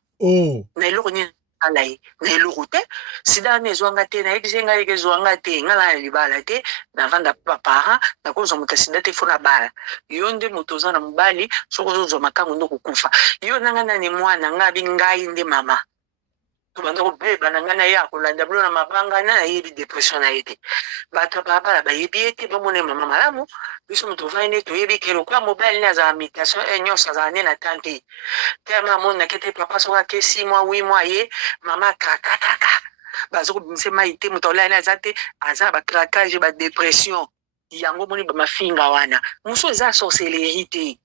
na eloko nini ala ye na eloko te sida wana ezwanga te nayebisi ngai eke ezwanga te nga na libala te navanda baparent nakozwa moto ya sida te fo na bala yo nde moto oza na mobali soki ozozwa makango nde kokufa yo nanga nani mwana nga abi ngai nde mama tobanda kobeba na ngai na ye akolanda bilo na mabanga na nayebi dépression na ye te bato ya balabala bayebi ye te bamona mama malamu biso moto ovai nde toyebi ke lokola mobali ne azala mutation nyonso azala nde na tante tellement amonaki te papa soki ake 6 mois 8 mois ye mama kakakaka baza kobimisa mai te moto olani aza te aza bacraquage badépression yango moni bamafinga wana mosusu eza sorcellerie te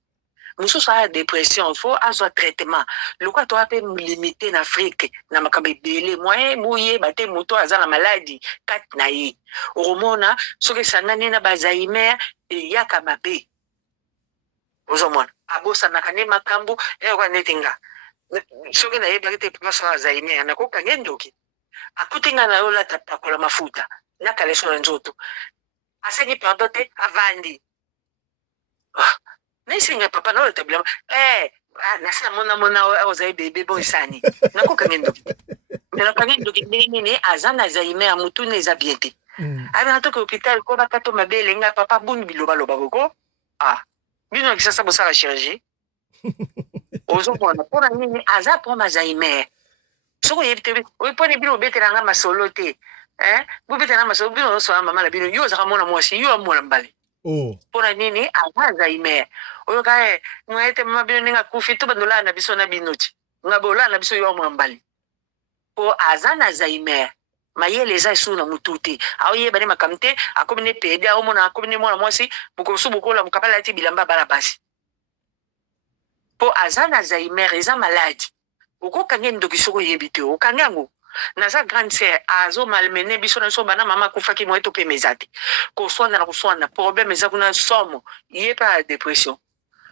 mosusu aya dépression fo azwa traitement lokola toa mpe limité na afrique na makambo ebele moyen boyeba te moto aza na maladi kati na ye okomona soki esangani na bazaimer eyaka mabe ozomona abosanaka nde makambo eyoka neti nga soki nayebaki te papa so azaimer nakokange ndoki akutinga na yo lata pakola mafuta nakaleso na nzoto asengi pardon te avandi naisinga papa na olata bilamba nasa mona ozali bebe bo esani nakokange ndoki me nakange ndoki ndenge nini aza na alzheimer ya mutu ne eza bien te abi natoki hôpital ko bakato mabe elenga papa buni bilobaloba koko bino na Kinshasa bosala chirurgie ozomona mpona nini aza problème alzheimer soki oyebi te oyeponi bino obetelanga masolo te bobetelanga masolo bino osola mama na bino yo ozaka mwana mwasi yo amona mbale mpona nini aza alzheimer oyoka mwaye te mama bino ndenge akufi to bandolala na biso na bino ti nga bolala na biso yo amona mbale mpo aza na alzheimer mayele eza esu na mutu te aoyeba nde makambo te akomi nde pede aomona akomi nde mwana mwasi mokomosu bokola mokapala alati bilamba bana basi mpo aza na alzheimer eza maladi okokange ndoki soki oyebi te okange yango naza grande sœur azomalmene biso na biso bana mama akufaki moye topema eza te koswana na koswana problème eza kuna somo ye mpe ya dépression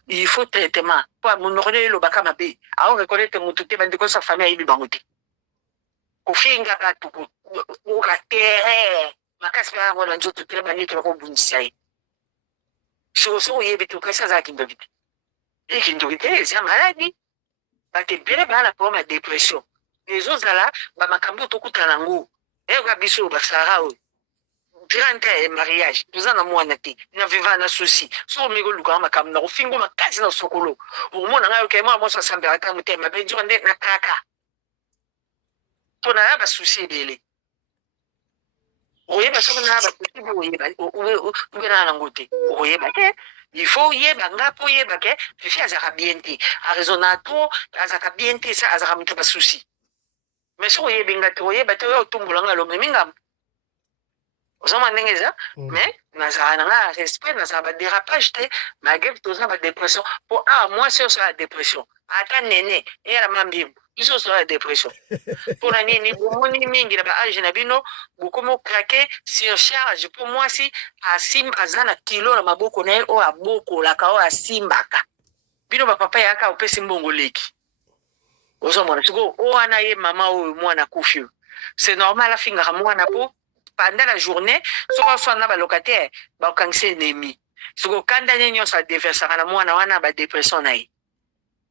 il faut traitement mpo monoko nde elobaka mabe aoreconnaître motu te bandeko sa famille ayebi bango te kofinga bato kokatere makasi mpe yango na nzoto te baniki bakobundisa ye soki oyebi te okasi azalaki ndoki te ekindoki te eza maladi bato ebele baa na problème ya dépression ezozala bamakambo tokutana nango eyoka biso basara oyo 30 ans ya mariage toza na mwana te na viva na souci so omeki olukanga makambo na kofingo makasi na sokolo okomona ngai oke mwana mwasi asambela ta motema benzoka nde na kaka mpo na ya basusi ebele oyeba soki na ya basusi bi oyeba obenana nango te okoyeba te il faut oyeba nga mpo oyeba ke fifi azalaka bien te araisonna to azalaka bien te sa azalaka moto basusi mais so oyebinga te oyeba te oyo otumbulanga lombe mingambo ozoma ndenge eza mais nazala nanga respect nazala badérapage te malgré toza badépression mpo mwasi osala ya dépression ata nene eyala mambimbo biso osala ya dépression mpona nini bomoni mingi na baage na bino bokomi okrake surcharge mpo mwasi aza na kilo na maboko na ye oyo abokolaka oyo asimbaka bino bapapa yaka opesi mbongo leki ozomona sikoyo o wana ye mama oyo mwana kufi c'est normal afingaka mwana mpo pendant la journée soko oswana balocataire bakangisa ennemi sikoyo kanda ne nyonso adeversaka na mwana wana badépression na ye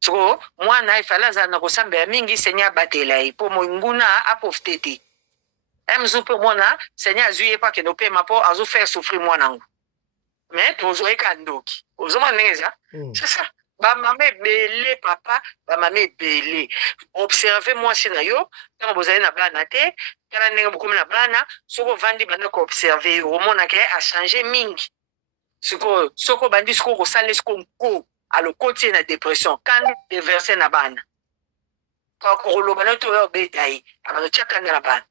sikoyo mwana efale azala na kosambela mingi seigneur abatela ye mpo monguna aprofite te mzu mpe mwana seigneur azwi ye mpo akende opema mpo azofaire souffrir mwana yango mais tozoyeka ndoki ozomona ndenge eza c'est ça bamama ebele papa bamama ebele observe mwasi na yo ntango bozali na bana te tala ndenge bokomi na bana soki ovandi banda koobserve yo omonaka achange mingi sikoyo soki obandi sikoyo kosala sikoyo nko alokoti ye na dépression kandi déverse na bana kakoloba na yo to oyo obeta ye abazotia kanda na bana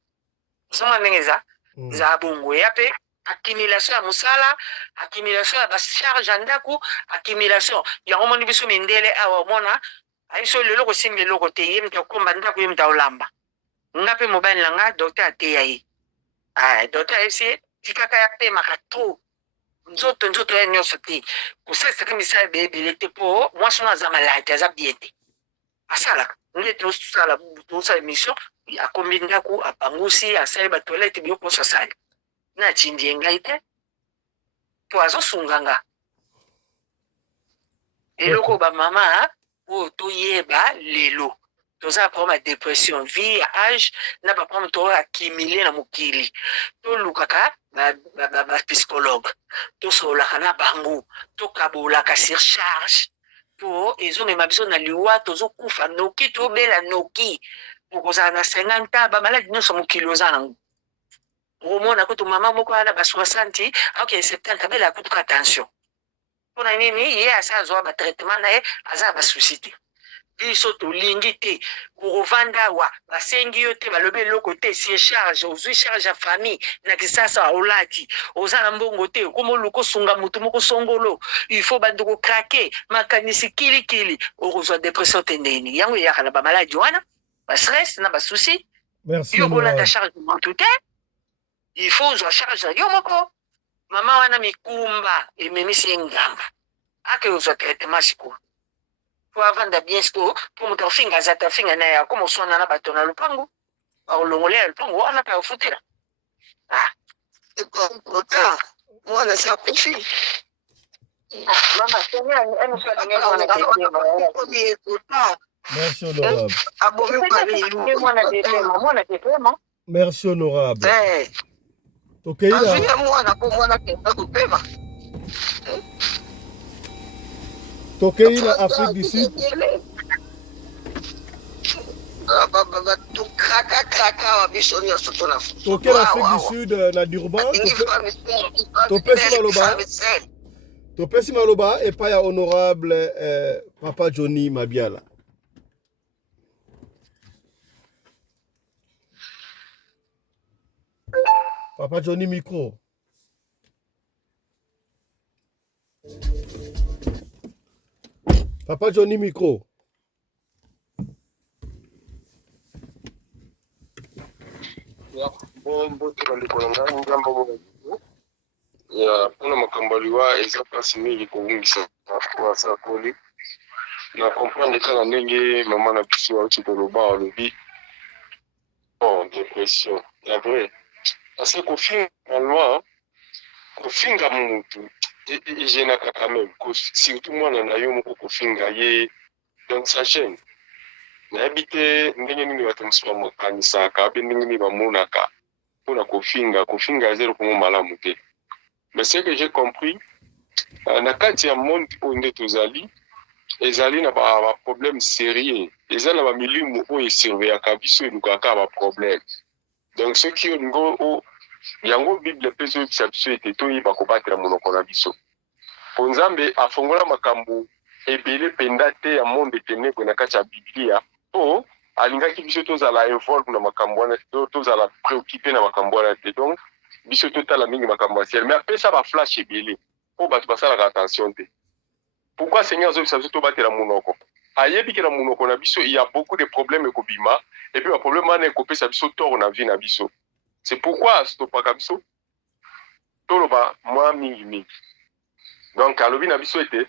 osoma ndenge eza eza bongo ya mpe accumulation ya mosala accumulation ya bacharge ya ndako accumulation yango moni biso mindele awa omona ayiso lelo kosimba eloko te ye mutu akomba ndako ye mutu aolamba nga mpe mobali na nga docteur ateya ye docteur ayebisi ye tikaka ya pemaka to nzoto ya nyonso te kosalisaka misala ebele te mpo mwasi ono aza maladi aza bien te asalaka nde tosala émission akombi ndako apangusi asali batoilette biloko nyonso asali natindi ye ngai te mpo azosunganga eloko bamama oyo toyeba lelo toza problème ya dépression vie ya age na baproblème to accumulé na mokili tolukaka bapsychologue tosololaka na bango tokabolaka surcharge mpo ezomema biso na liwa tozokufa noki tobela noki okozala na 50 bamaladi nyonso mokili oza nango omona kutu mama moko ana ba 60 ok 70 abela kutuka attention mpona nini ye asa azwa batraitement na ye aza basusi te biso tolingi te kokovanda awa basengi yo te balobi eloko te sie charge ozwi charge ya famille na kisasa olati oza na mbongo te okoma oluka osunga motu moko songolo il faut bando kokrake makanisi kilikili okozwa dépression te ndeni yango eyaka na bamaladi wana bastress na basusi yo kolanda charge motu te il faut ozwa charge na yo moko mama wana mikumba ememisi ye ngamba ake ozwa traitement sikoyo po avanda bien sikoyo po moto afinga aza tafinga na ye akoma oswana na bato na lupango akolongolela lupango wana mpe akofutela ekota mwana sakufi mama merci honorable abomi mwana depema merci honorable tokeila mwana po mwana kenda kupema tokeila Afrique du Sud tokela Afrique du Sud na Durban topesi maloba epai ya honorable papa Johnny Mabiala. Papa Johnny micro. Papa Johnny micro. ya mpona makambo liwa eza mpasi mingi kobungisa wasa koli na comprendre kaka ndenge mama na biso auti koloba alobi dépression ya vrai parce que kofinga mutu egenaka quand même surtout mwana na yo moko kofinga ye donc ça gêne nayebi te ndenge nini bato mosusu bamakanisaka mpe ndenge nini bamonaka mpona kofinga eza eloko mo malamu te. Mais ce que j'ai compris, na kati ya monde oyo nde tozali ezali na ba problème sérieux eza na ba milimu oyo esurveillaka biso elukaka ba problème. Donc ce qui olingo yango bible mpe ezoyebisa biso ete toyeba kobatela monoko na biso po nzambe afongola makambo ebele mpenza te ya monde ténèbre na kati ya biblia mpo alingaki biso tozala involve na makambo wana tozala préoccupé na makambo wana te donc biso totala mingi makambo ya ciel mais apesa baflash ebele mpo bato basalaka attention te. Pourquoi Seigneur azobisa biso tobatela monoko ayebi ke na monoko na biso il y a beaucoup de problèmes ekobima et puis baproblème wana ekopesa biso tort na vie na biso. C'est pourquoi topaka biso toloba mwa mingi. Donc alobi na biso ete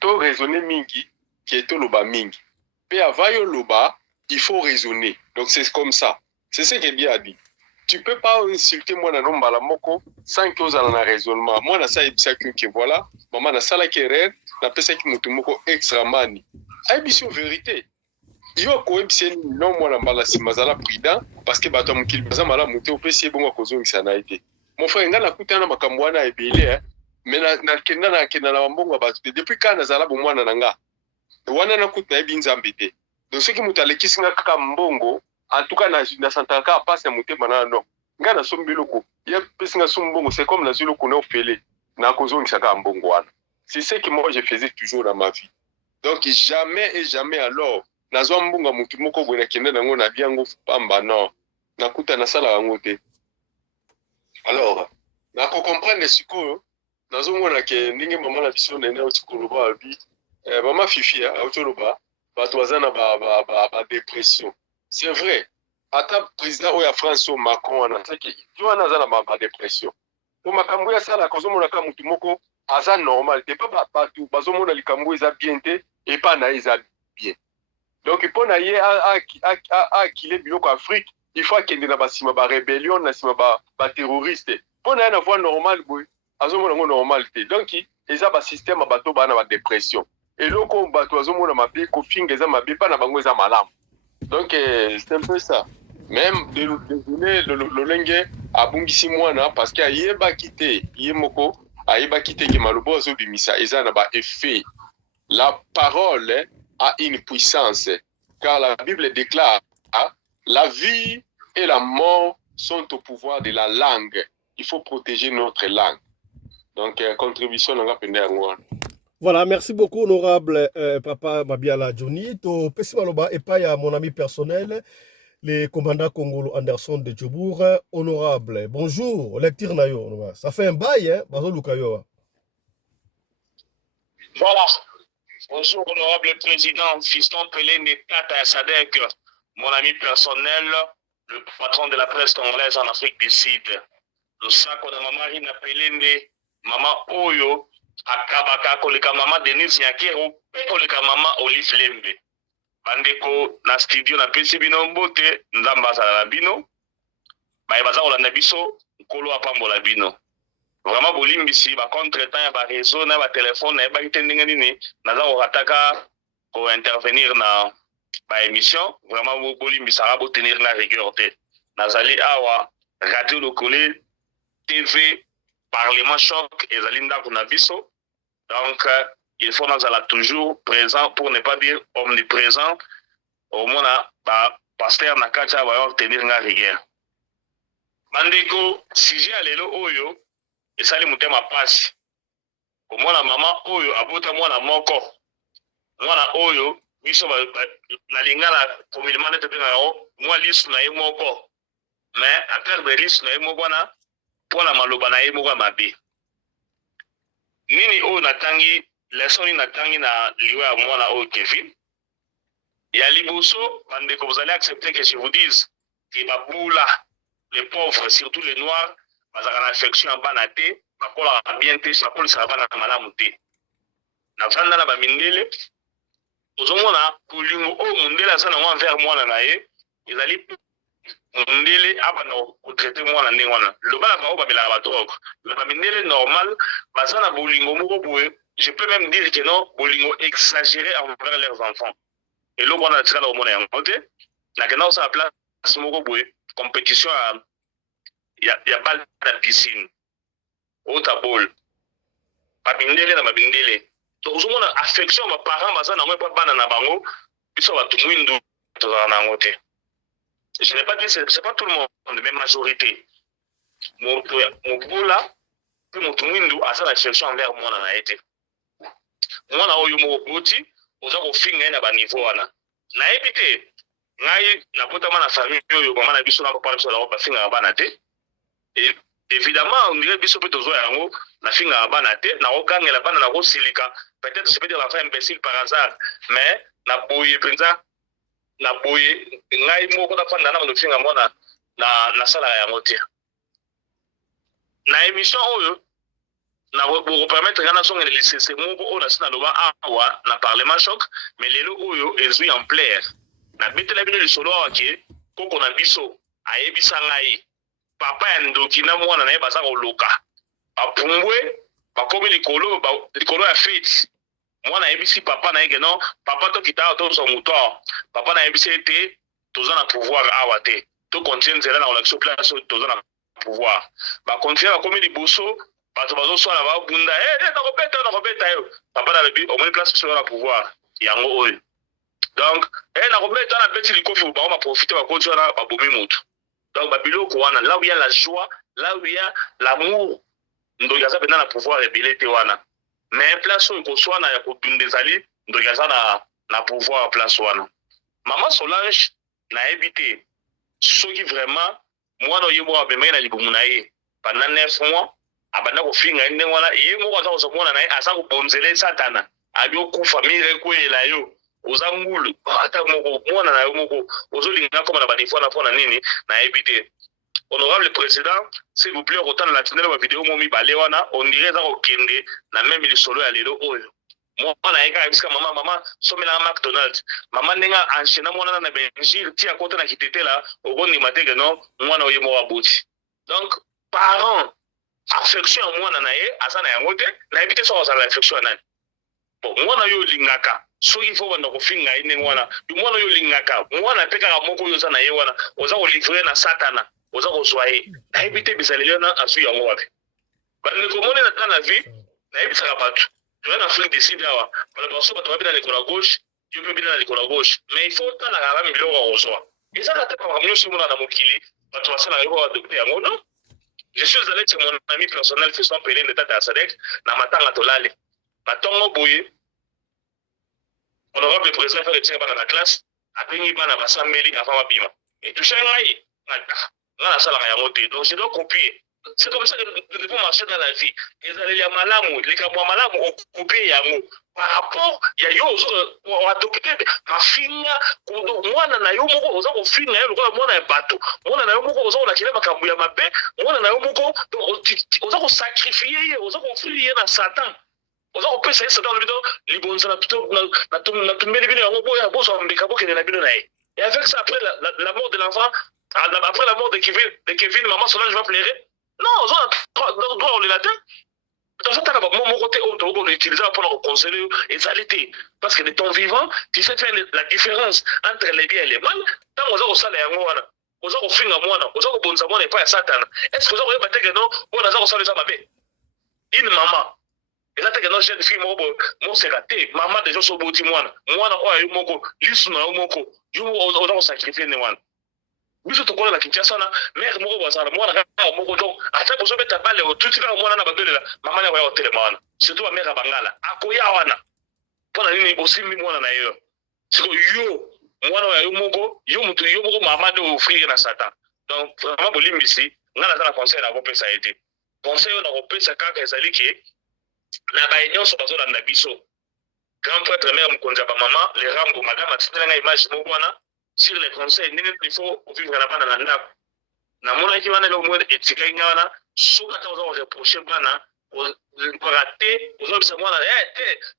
to raisonner mingi ke toloba mingi. Pe avayo loba, il faut raisonner. Donc c'est comme ça. C'est ce que Dieu a dit. Tu peux pas insulter moi na nombala moko sans que vous ayez un raisonnement. Moi na ça ebisa que voilà, maman na sala ki erreur, na pesa ki mutu moko extra mani. Ayebiso vérité. Yo ko ebisa non moi na mbala si mazala prudent parce que bato mukili baza mala muté opesi bongo kozongisa na été. Mon frère nga nakutana makambo wana ebele mais na kenda na mbongo bato depuis quand nazala bo mwana nanga. Wana nakuta ebi nzambe te. Donc ce qui mutalekisi nga kaka mbongo en tout cas na santaka passe na mutema na non. Nga na sombiloko. Ya pesi nga sombongo c'est comme na ziloko na ofele na kozongisa ka mbongo wana. C'est ce que moi je faisais toujours dans ma vie. Donc jamais et jamais alors nazwa mbongo mutu moko boye na kenda nango na biango pamba non. Nakuta na sala yango te. Alors na ko comprendre sikoyo nazomona ke ndenge mama na biso nene otikoloba abi maman Fifi autoloba bato bazana ba dépression. C'est vrai. Ata président oya France Macron ana saki wana zana ba dépression. Pour makambo ya sala kozomona ka mutu moko aza normal te pas bato bazomona likambo eza bien te et pas na eza bien. Donc pour na ye a kile biloko Afrique, il faut qu'il y ait na basima ba rébellion na sima ba terroriste. Pour na voie normal boy azomona ngo normal te. Donc eza ba système bato bana ba dépression. Et loko bato azomona mabe ko finga eza mabe pa na bango eza malamu. Donc c'est un peu ça. Même de l'olenge abungisi mwana parce que ayeba kité yemoko ayeba kité ke malobo azobimisa eza na ba effet. La parole a une puissance car la Bible déclare la vie et la mort sont au pouvoir de la langue. Il faut protéger notre langue. Donc contribution na ngapenda ngwa. Voilà, merci beaucoup, honorable Papa Mabiala Johnny. To pesi maloba epai ya mon ami personnel, le commandant Congolo Anderson de Djobour. Honorable, bonjour, lecture na yo. Ça fait un bail, hein, Bazo Lukayo. Voilà. Bonjour, honorable président, fiston Pelé Tata Sadek, mon ami personnel, le patron de la presse congolaise en Afrique du Sud. Le sac de maman Rina Pelende, maman Oyo, akabaka koleka mama Denise Nyakero pe koleka mama Olive Lembe bandeko na studio na pesi bino mbote nzamba azala na bino baye baza kolanda biso nkolo apambola bino vraiment bolimbisi ba contretemps ya ba réseau na ba téléphone na ba kitendenge nini naza kokataka ko intervenir na ba émission vraiment bolimbisa ba tenir la rigueur te nazali awa radio lokole TV Parlement choc et Zalinda Kunabiso. Donc, il faut nous aller toujours présent pour ne pas dire omniprésent. Au moins, pasteur Nakacha va tenir la rigueur. Mandeko, si j'ai allé là, Oyo, et ça, les moutons ma passe. Au moins, la maman Oyo, abota moi la moko. Moi, la Oyo, biso la lingala, comme il m'a dit, moi, l'is na moko. Mais, à faire des risques na moko, pour la maloba na moko mabe. Nini o natangi leçon ni natangi na liwa ya mwana o Kevin ya liboso bandeko vous allez accepter que je vous dise que baboula les pauvres surtout les noirs bazaka na affection en banate bakola bien te bakola ça va na malamu te na vanda na bamindele ozomona kulingo o mundela sana mwa vers mwana na ye ezali mundele abana ko traiter mwana ndenge wana lobala ba obabela ba drogue le bamindele normal bazana bolingo moko boye je peux même dire que non bolingo exagéré envers leurs enfants et le wana tsala o mona yango te na kena sa place moko boye compétition ya balle de piscine au tabol bamindele na bamindele donc ozomona affection ba parents bazana ngo pa bana na bango biso ba tumwindu tozana ngo te. Je n'ai pas dit c'est pas tout le monde, mais majorité. Mon boula, puis mon twindu a sa réflexion envers moi na été. Moi na oyo mo boti, oza ko finga na ba niveau wana. Na ebité, ngai napotama na famille oyo mama na biso na papa na biso la bafinga bana te. Et évidemment on dirait biso pe tozo yango na finga bana te na okangela bana na kosilika. Peut-être je peux dire l'enfant imbécile par hasard, mais na boye penza na boye ngai moko na fanda na finga mona na sala ya motia. Na émission oyo na vous permettre ngana songa le lycée moko o na sina loba awa na parlement choc mais lelo oyo ezui en plaire na betela bino le solo wake koko na biso ayebisa ngai papa ya ndoki na mwana na ye baza koloka bapumbwe bakomi likolo ya fete mwana ayebisi papa na ye non papa tokita tozo moto papa na yebisi ete toza na pouvoir awa te to continue nzela na relation place toza na pouvoir ba continue bakomi liboso bato bazosala babunda nakobeta yo papa na lebi omoni place sur la pouvoir yango oyo donc nakobeta na beti likofi ba profiter ba continue na babomi mutu donc babiloko wana là où il y a la joie là où il y a l'amour ndo yaza bena na pouvoir rebelete wana mais place oyo koswana ya kotundezali ndo yaza na pouvoir place wana maman Solange na ebité soki vraiment mwana oyebo abemai na libumu na ye pendant 9 mois abanda kofinga ndenge wana ye moko aza kosomona na ye asa kobonzele satana abio kufa mire kwela yo oza ngulu ata moko mwana na yo moko ozolinga koma na badefo na pona nini na ebité. Honorable président, s'il vous plaît, autant la tunnel ma vidéo momi balé wana on dirait za kokende na même le solo ya lelo oyo mwana yeka biska mama somela McDonald's mama ndenga enchaîner mwana na benjir ti akota na kitetela ogondi mateke non mwana oyo mo aboti. Donc parents affection mwana na ye asa na yango te na ebite so ozala affection nani bon mwana yo lingaka soki fo banda kofinga ine mwana mwana yo lingaka mwana peka moko yo za na ye wana oza ko livrer na satana oza ko soye na ebite bisaleli na asu yango wapi bande ko mona na kana vie na ebisa ka batu tu na Afrique du Sud awa bala baso bato babina lekolo à gauche yo pe bina lekolo à gauche mais il faut tala ka ba biloko ozwa eza ka tepa kamyo simuna na mokili bato basala yo ba docteur yango non. Je suis allé chez mon ami personnel, fils son pelé de Tata Sadek, na matanga tolale. Batongo boye, honorable président fait le dans la classe, après il va na basambeli avant mabima. Et tout ça ngai, na sala ya moté. Donc je dois copier. C'est comme ça que nous devons marcher dans la vie. Les allez malamu, les kamwa malamu on copier yango. Par rapport ya yo on adopter ma finga mwana na yo moko oza ko finga yo lokola mwana ya bato mwana na yo moko oza na kile makambu ya mabe mwana na yo moko oza ko sacrifier oza ko offrir na satan oza ko pesa satan bito libonza na pito na tumbeli bino yango boya boso mbeka bokene na bino na ye. Et avec ça après la mort de l'enfant après la mort de Kevin maman Solange va pleurer non oza droit au latin. Dans ce cas-là, mon côté, on doit utiliser pour le conseiller et parce que de ton vivant, tu sais faire la différence entre les bien et les mal. Tant qu'on a au salaire, on a au fin à moi, on a au bon zaman et pas à Satan. Est-ce que vous avez battu que non, on a au salaire ça une maman. Et là, tu as une jeune fille, mon c'est raté. Maman déjà sur bouti moi, moi na moko, lisuna moko, on a sacrifié ne moi. Biso to kola Kinshasa na mère moko bazala mwana ka moko donc ata bozo beta bale o tuti ka mwana na babelela mama ya wa hotel mwana surtout ba mère bangala akoya wana pona nini osimbi mwana na yo siko yo mwana wa yo moko mama de offrir na satan donc vraiment bolimbisi ngana za na conseil na kopesa été conseil na kopesa kaka ezali ke na ba nyonso bazola na biso grand prêtre mère mkonza ba mama les rambo madame atitela nga image moko wana sur les conseils il faut vivre la bana na ndako na mona ki wana le mwana etika ngana soka ta ozo reprocher bana ko rater ozo bisa mwana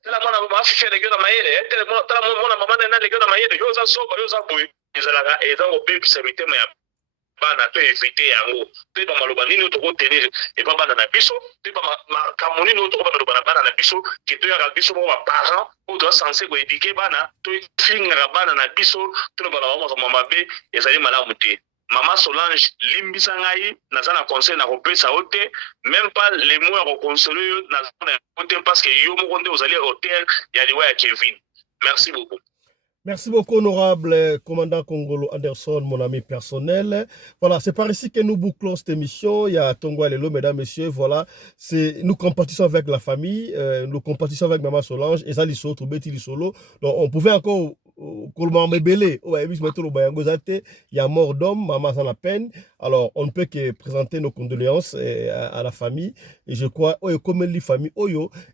tela mwana ba afishe le gona mayele tela mwana mama na le gona mayele yo za soba yo za boy ezalaka eza ko pe bisa mitema ya bana to éviter yango pe ba maloba nini to ko tenir et pas bana na biso pe ba kamoni no to ko bana bana na biso ki to ya biso mo ba parents o doit censé ko éduquer bana to finga bana na biso to bana ba mama be ezali malamu te. Maman Solange limbisa ngai nazana conseil na kopesa ote même pas les mots à conseiller nazana ote parce que yo mo konde ozali hôtel ya liwa ya Kevin. Merci beaucoup. Merci beaucoup, honorable commandant Kongolo Anderson, mon ami personnel. Voilà, c'est par ici que nous bouclons cette émission. Il y a Tongo Alelo, mesdames, messieurs. Voilà, nous compatissons avec la famille, nous compatissons avec Maman Solange, et ça, Betty Solo. Donc, on pouvait encore Kolma Mbele, il y a mort d'homme, maman sans la peine. Alors, on ne peut que présenter nos condoléances à la famille. Et je crois, comme les familles,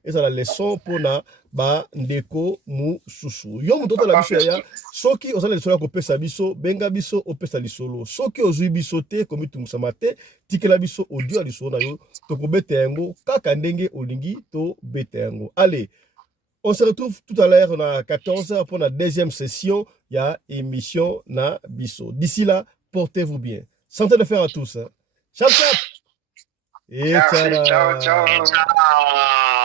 et ça la leçon pour na ba ndeko mu susu. Yo mutoto la biso ya, soki osala lisolo ko pesa biso, benga biso o pesa lisolo. Soki ozui biso te komi tumusamate, tikela biso audio lisolo na yo, to ko bete yango, kaka ndenge olingi to bete yango. Allez, on se retrouve tout à l'heure à 14h pour la deuxième session. Il y a émission na biso. D'ici là, portez-vous bien. Santé de fer à tous. Hein. Chap chap. Et Ciao, ciao, ciao. Ah.